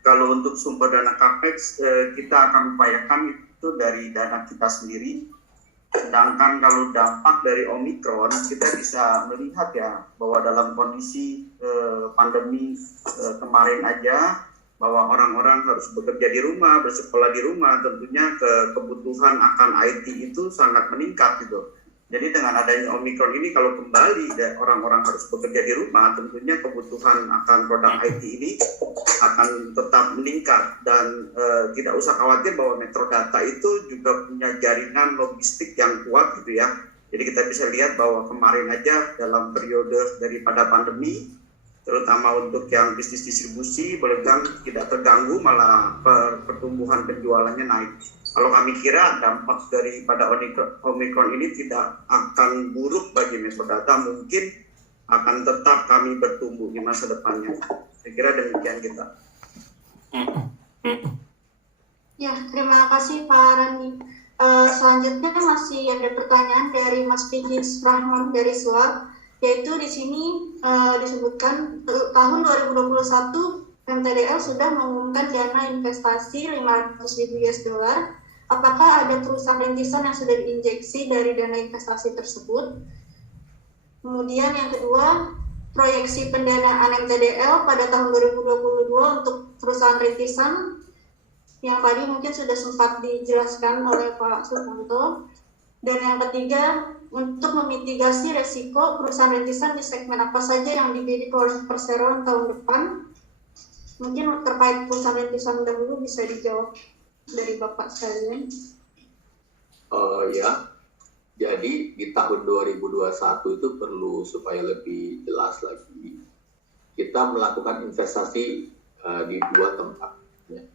Kalau untuk sumber dana CAPEX, kita akan upayakan itu dari dana kita sendiri. Sedangkan kalau dampak dari Omicron, kita bisa melihat ya bahwa dalam kondisi pandemi kemarin aja, bahwa orang-orang harus bekerja di rumah, bersekolah di rumah, tentunya kebutuhan akan IT itu sangat meningkat gitu. Jadi dengan adanya Omikron ini kalau kembali orang-orang harus bekerja di rumah, tentunya kebutuhan akan produk IT ini akan tetap meningkat dan tidak usah khawatir bahwa Metrodata itu juga punya jaringan logistik yang kuat gitu ya. Jadi kita bisa lihat bahwa kemarin aja dalam periode daripada pandemi, terutama untuk yang bisnis distribusi, boleh bilang tidak terganggu, malah pertumbuhan penjualannya naik. Kalau kami kira dampak daripada Omikron ini tidak akan buruk bagi Metrodata, mungkin akan tetap kami bertumbuh di masa depannya. Saya kira demikian kita. Ya, terima kasih Pak Rani. Selanjutnya masih ada pertanyaan dari Mas Fijis Rahman dari SUA, yaitu di sini disebutkan tahun 2021 MTDL sudah mengumumkan dana investasi 500.000 US dollar. Apakah ada perusahaan rintisan yang sudah diinjeksi dari dana investasi tersebut? Kemudian yang kedua, proyeksi pendanaan MTDL pada tahun 2022 untuk perusahaan rintisan yang tadi mungkin sudah sempat dijelaskan oleh Pak Sumanto. Dan yang ketiga, untuk memitigasi resiko perusahaan rintisan di segmen apa saja yang dibidik oleh perseroan tahun depan. Mungkin terkait perusahaan rintisan dahulu bisa dijawab dari Bapak sekalian. Ya, jadi di tahun 2021 itu perlu supaya lebih jelas lagi. Kita melakukan investasi di dua tempat.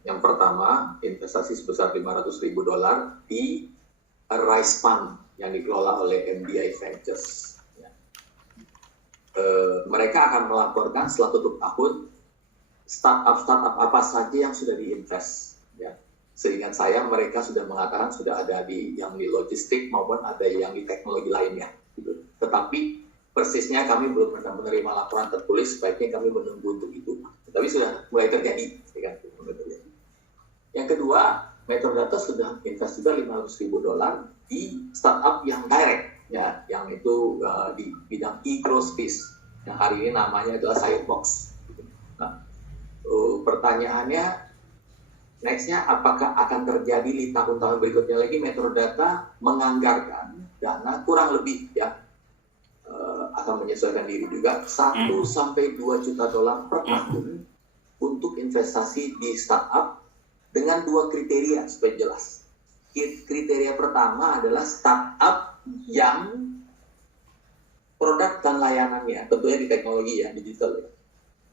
Yang pertama, investasi sebesar $500.000 di Rise Fund yang dikelola oleh MBI Ventures. Mereka akan melaporkan setelah tutup tahun startup apa saja yang sudah diinvest. Seingat saya mereka sudah mengatakan sudah ada di logistik maupun ada yang di teknologi lainnya. Tetapi persisnya kami belum pernah menerima laporan tertulis, sebaiknya kami menunggu untuk itu. Tapi sudah mulai terjadi. Yang kedua, Metrodata sudah invest juga $500.000 di startup yang direct, ya, yang itu di bidang e-groceries, yang hari ini namanya adalah Sidebox. Nah, pertanyaannya, nextnya apakah akan terjadi di tahun-tahun berikutnya lagi Metrodata menganggarkan dana kurang lebih ya akan menyesuaikan diri juga 1 sampai 2 juta dolar per tahun untuk investasi di startup dengan 2 kriteria supaya jelas. Kriteria pertama adalah startup yang produk dan layanannya tentunya di teknologi ya, digital ya,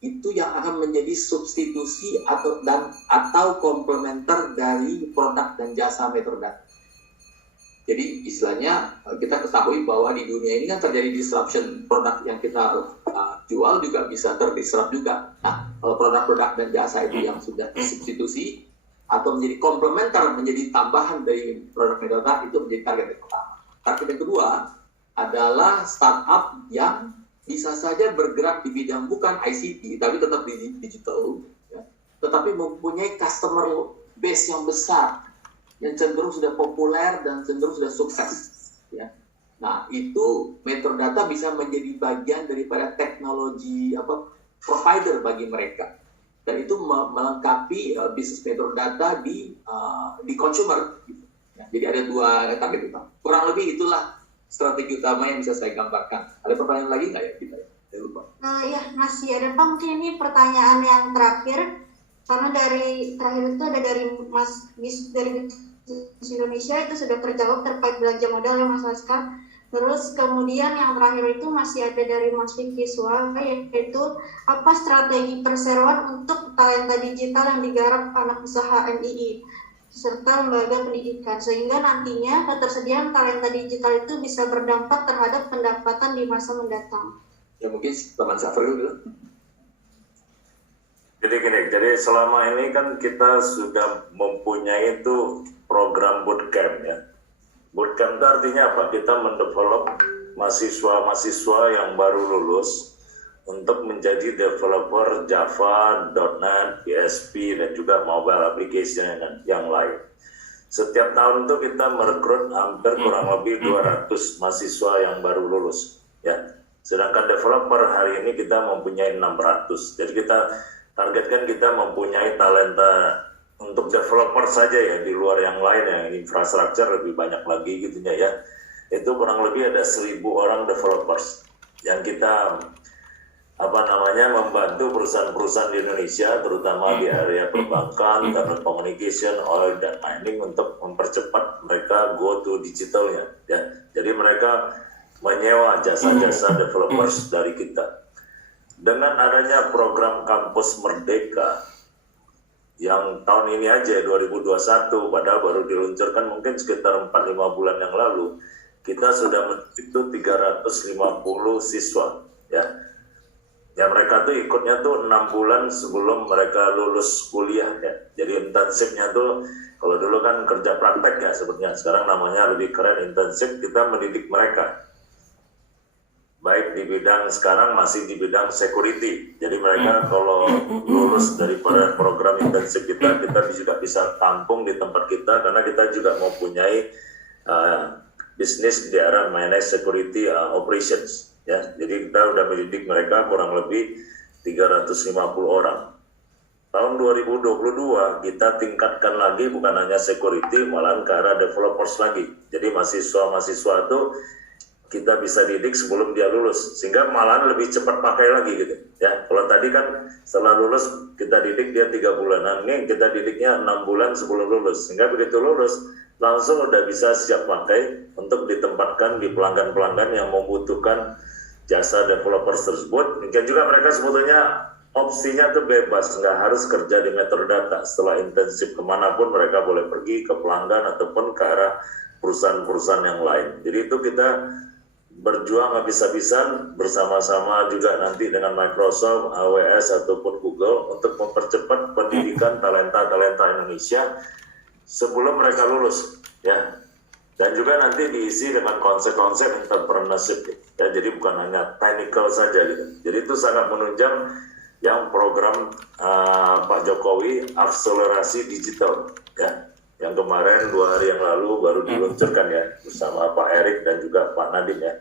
itu yang akan menjadi substitusi atau komplementer dari produk dan jasa Metrodata. Jadi istilahnya kita ketahui bahwa di dunia ini kan terjadi disruption, produk yang kita jual juga bisa terdisrupt juga. Nah, kalau produk-produk dan jasa itu yang sudah disubstitusi atau menjadi komplementer, menjadi tambahan dari produk Metrodata, itu menjadi target yang pertama. Target yang kedua adalah startup yang bisa saja bergerak di bidang bukan ICT, tapi tetap di digital, ya, tetapi mempunyai customer base yang besar, yang cenderung sudah populer dan cenderung sudah sukses. Ya. Nah, itu Metrodata bisa menjadi bagian daripada teknologi provider bagi mereka. Dan itu melengkapi bisnis Metrodata di consumer. Gitu. Ya, jadi ada 2 target utama. Kurang lebih itulah strategi utama yang bisa saya gambarkan. Ada pertanyaan lagi nggak ya kita? Saya lupa. Ya, masih ada Pak. Mungkin ini pertanyaan yang terakhir. Karena dari terakhir itu ada dari Mas Bis dari Indonesia itu sudah terjawab terkait belanja modal ya Mas Aska. Terus kemudian yang terakhir itu masih ada dari Mas Vicky Suara, yaitu apa strategi perseroan untuk talenta digital yang digarap anak usaha MII serta lembaga pendidikan, sehingga nantinya ketersediaan talenta digital itu bisa berdampak terhadap pendapatan di masa mendatang. Ya mungkin teman Safri dulu. Jadi gini, jadi selama ini kan kita sudah mempunyai itu program bootcamp ya. Bootcamp itu artinya apa? Kita mendevelop mahasiswa-mahasiswa yang baru lulus untuk menjadi developer Java, .NET, PHP, dan juga mobile application yang lain. Setiap tahun itu kita merekrut hampir kurang lebih 200 mahasiswa yang baru lulus. Ya. Sedangkan developer hari ini kita mempunyai 600. Jadi kita targetkan kita mempunyai talenta untuk developer saja ya, di luar yang lain yang infrastruktur lebih banyak lagi gitu ya. itu kurang lebih ada 1.000 orang developers yang kita membantu perusahaan-perusahaan di Indonesia, terutama di area perbankan, telecommunication, oil, dan mining untuk mempercepat mereka go to digitalnya. Ya. Jadi mereka menyewa jasa-jasa developers dari kita. Dengan adanya program Kampus Merdeka yang tahun ini aja 2021, padahal baru diluncurkan mungkin sekitar 4-5 bulan yang lalu, kita sudah menyentuh 350 siswa, ya. Ya mereka tuh ikutnya tuh 6 bulan sebelum mereka lulus kuliah, ya. Jadi internshipnya tuh kalau dulu kan kerja praktek ya sebetulnya, sekarang namanya lebih keren internship. Kita mendidik mereka baik di bidang, sekarang masih di bidang security. Jadi mereka kalau lulus dari program internship kita juga bisa tampung di tempat kita, karena kita juga mau punyai bisnis di arah managed security operations. Ya, jadi kita udah mendidik mereka kurang lebih 350 orang. Tahun 2022 kita tingkatkan lagi, bukan hanya security, malahan ke arah developers lagi. Jadi mahasiswa-mahasiswa itu kita bisa didik sebelum dia lulus, sehingga malahan lebih cepat pakai lagi gitu. Ya, kalau tadi kan setelah lulus kita didik dia 3 bulan, nah ini kita didiknya 6 bulan sebelum lulus, sehingga begitu lulus langsung udah bisa siap pakai untuk ditempatkan di pelanggan-pelanggan yang membutuhkan jasa developers tersebut. Mungkin juga mereka sebetulnya opsinya tuh bebas, nggak harus kerja di Metrodata. Setelah intensif kemanapun mereka boleh pergi ke pelanggan ataupun ke arah perusahaan-perusahaan yang lain. Jadi itu kita berjuang habis-habisan bersama-sama juga nanti dengan Microsoft, AWS ataupun Google untuk mempercepat pendidikan talenta-talenta Indonesia sebelum mereka lulus, ya. Dan juga nanti diisi dengan konsep-konsep entrepreneurship, ya. Jadi bukan hanya technical saja gitu. Jadi itu sangat menunjang yang program Pak Jokowi akselerasi digital, ya. Yang kemarin 2 hari yang lalu baru diluncurkan ya bersama Pak Erik dan juga Pak Nadiem, ya.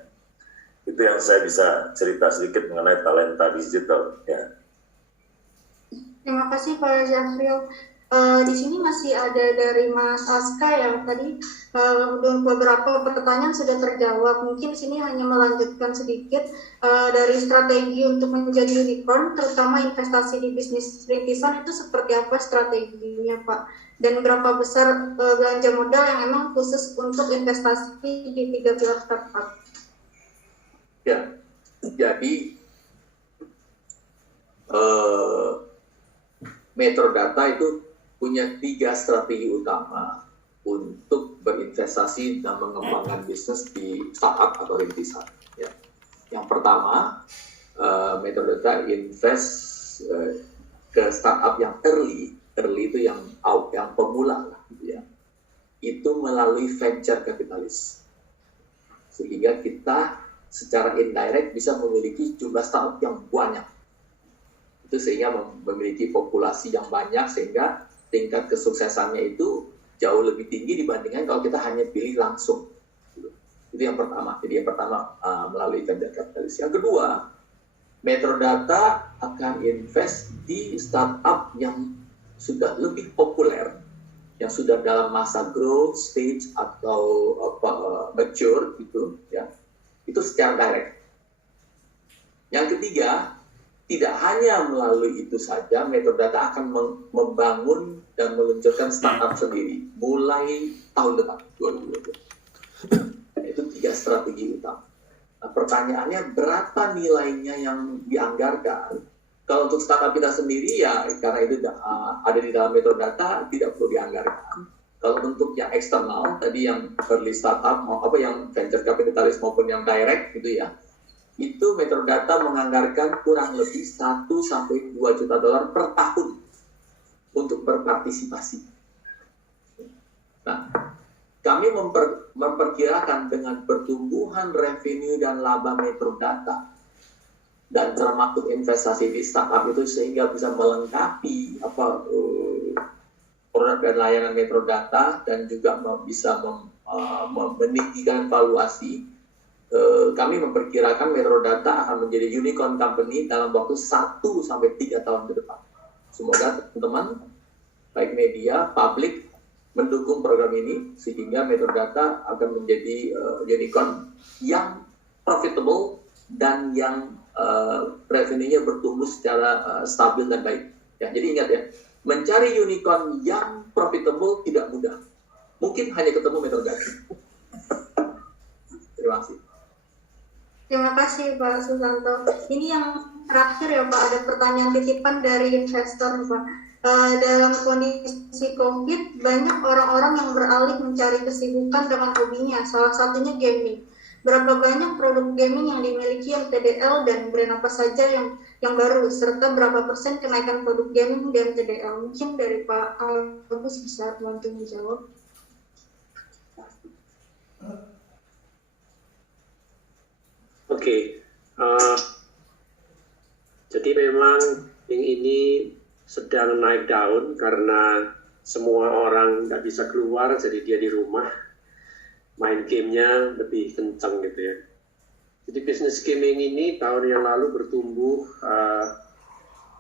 Itu yang saya bisa cerita sedikit mengenai talenta digital, ya. Terima kasih Pak Zafril. Di sini masih ada dari Mas Aska yang tadi beberapa pertanyaan sudah terjawab. Mungkin di sini hanya melanjutkan sedikit dari strategi untuk menjadi unicorn, terutama investasi di bisnis rintisan itu seperti apa strateginya Pak? Dan berapa besar belanja modal yang memang khusus untuk investasi di 3 pilar startup? Ya, jadi Metrodata itu punya 3 strategi utama untuk berinvestasi dan mengembangkan bisnis di startup atau rintisan. Ya. Yang pertama, Metrodata invest ke startup yang early itu yang pemula, gitu ya. Itu melalui venture capitalist, sehingga kita secara indirect bisa memiliki jumlah startup yang banyak. Itu sehingga memiliki populasi yang banyak, sehingga tingkat kesuksesannya itu jauh lebih tinggi dibandingkan kalau kita hanya pilih langsung. Itu yang pertama. Jadi yang pertama melalui venture capitalist. Yang kedua, Metrodata akan invest di startup yang sudah lebih populer, yang sudah dalam masa growth stage atau mature gitu, ya. Itu secara direct. Yang ketiga, tidak hanya melalui itu saja, Metrodata akan membangun dan meluncurkan startup sendiri mulai tahun depan 2020. Itu 3 strategi utama. Nah, pertanyaannya berapa nilainya yang dianggarkan? Kalau untuk startup kita sendiri ya karena itu ada di dalam Metrodata tidak perlu dianggarkan. Kalau untuk yang eksternal tadi yang early startup yang venture capitalist maupun yang direct gitu ya, itu Metrodata menganggarkan kurang lebih 1 sampai 2 juta dolar per tahun untuk berpartisipasi. Nah, kami memperkirakan dengan pertumbuhan revenue dan laba Metrodata dan termasuk investasi di startup itu sehingga bisa melengkapi produk dan layanan Metrodata dan juga bisa meninggikan valuasi. Kami memperkirakan Metrodata akan menjadi unicorn company dalam waktu 1 sampai 3 tahun ke depan. Semoga teman-teman, baik media, publik, mendukung program ini sehingga Metrodata akan menjadi unicorn yang profitable dan yang revenue-nya bertumbuh secara stabil dan baik. Ya, jadi ingat ya, mencari unicorn yang profitable tidak mudah. Mungkin hanya ketemu Metrodata. Terima kasih. Terima kasih Pak Susanto. Ini yang terakhir ya Pak, ada pertanyaan titipan dari investor Pak. Dalam kondisi COVID, banyak orang-orang yang beralih mencari kesibukan dengan hobinya, salah satunya gaming. Berapa banyak produk gaming yang dimiliki MTDL dan brand apa saja yang baru, serta berapa persen kenaikan produk gaming di MTDL? Mungkin dari Pak Agus bisa bantu menjawab. Oke, jadi memang ini sedang naik daun karena semua orang nggak bisa keluar, jadi dia di rumah main gamenya lebih kencang gitu ya. Jadi bisnis gaming ini tahun yang lalu bertumbuh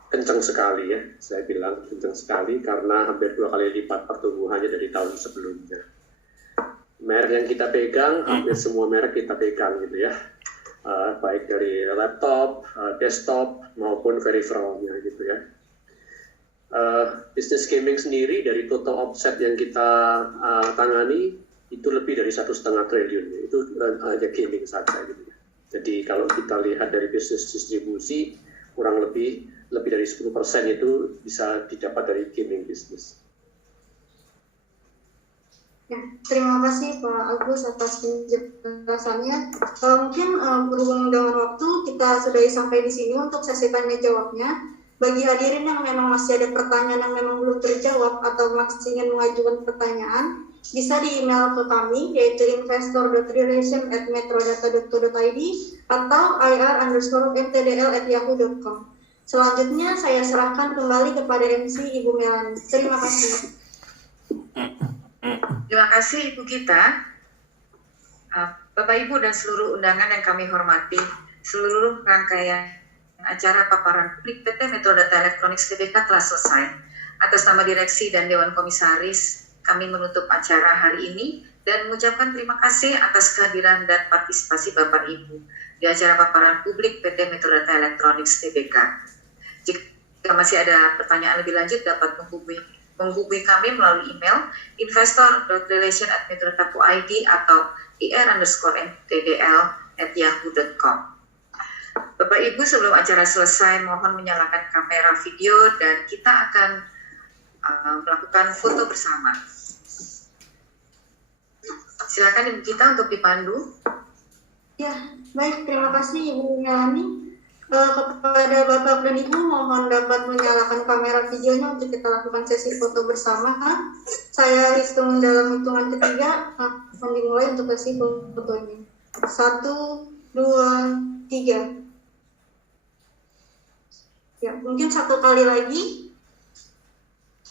kencang sekali ya, saya bilang kencang sekali karena hampir 2 kali lipat pertumbuhannya dari tahun sebelumnya. Merek yang kita pegang, hampir semua merek kita pegang gitu ya, baik dari laptop, desktop maupun peripheralnya gitu ya. Bisnis gaming sendiri dari total offset yang kita tangani itu lebih dari 1,5 triliun, itu hanya gaming saja gitu ya. Jadi kalau kita lihat dari bisnis distribusi kurang lebih dari 10% itu bisa didapat dari gaming bisnis. Ya, terima kasih Pak Agus atas penjelasannya. Mungkin berhubung dengan waktu kita sudahi sampai di sini untuk sesi tanya jawabnya. Bagi hadirin yang memang masih ada pertanyaan yang memang belum terjawab atau masih ingin mengajukan pertanyaan, bisa di email ke kami yaitu investor.relation@metrodata.co.id atau ir_mtdl@yahoo.com. Selanjutnya saya serahkan kembali kepada MC Ibu Melani. Terima kasih. Terima kasih Ibu Gita. Bapak Ibu dan seluruh undangan yang kami hormati, seluruh rangkaian acara paparan publik PT Metrodata Electronics Tbk telah selesai. Atas nama direksi dan Dewan Komisaris, kami menutup acara hari ini dan mengucapkan terima kasih atas kehadiran dan partisipasi Bapak Ibu di acara paparan publik PT Metrodata Electronics Tbk. Jika masih ada pertanyaan lebih lanjut, dapat menghubungi kami melalui email investor.relation@metrodata.id atau ir_mtdl@yahoo.com. Bapak Ibu, sebelum acara selesai, mohon menyalakan kamera video dan kita akan melakukan foto bersama. Silakan Ibu Gita untuk dipandu. Ya, baik, terima kasih Ibu Melani. Kepada Bapak dan Ibu, mohon dapat menyalakan kamera videonya untuk kita lakukan sesi foto bersama. Saya hitung dalam hitungan ketiga, akan dimulai untuk sesi fotonya. 1, 2, 3. Ya, mungkin satu kali lagi.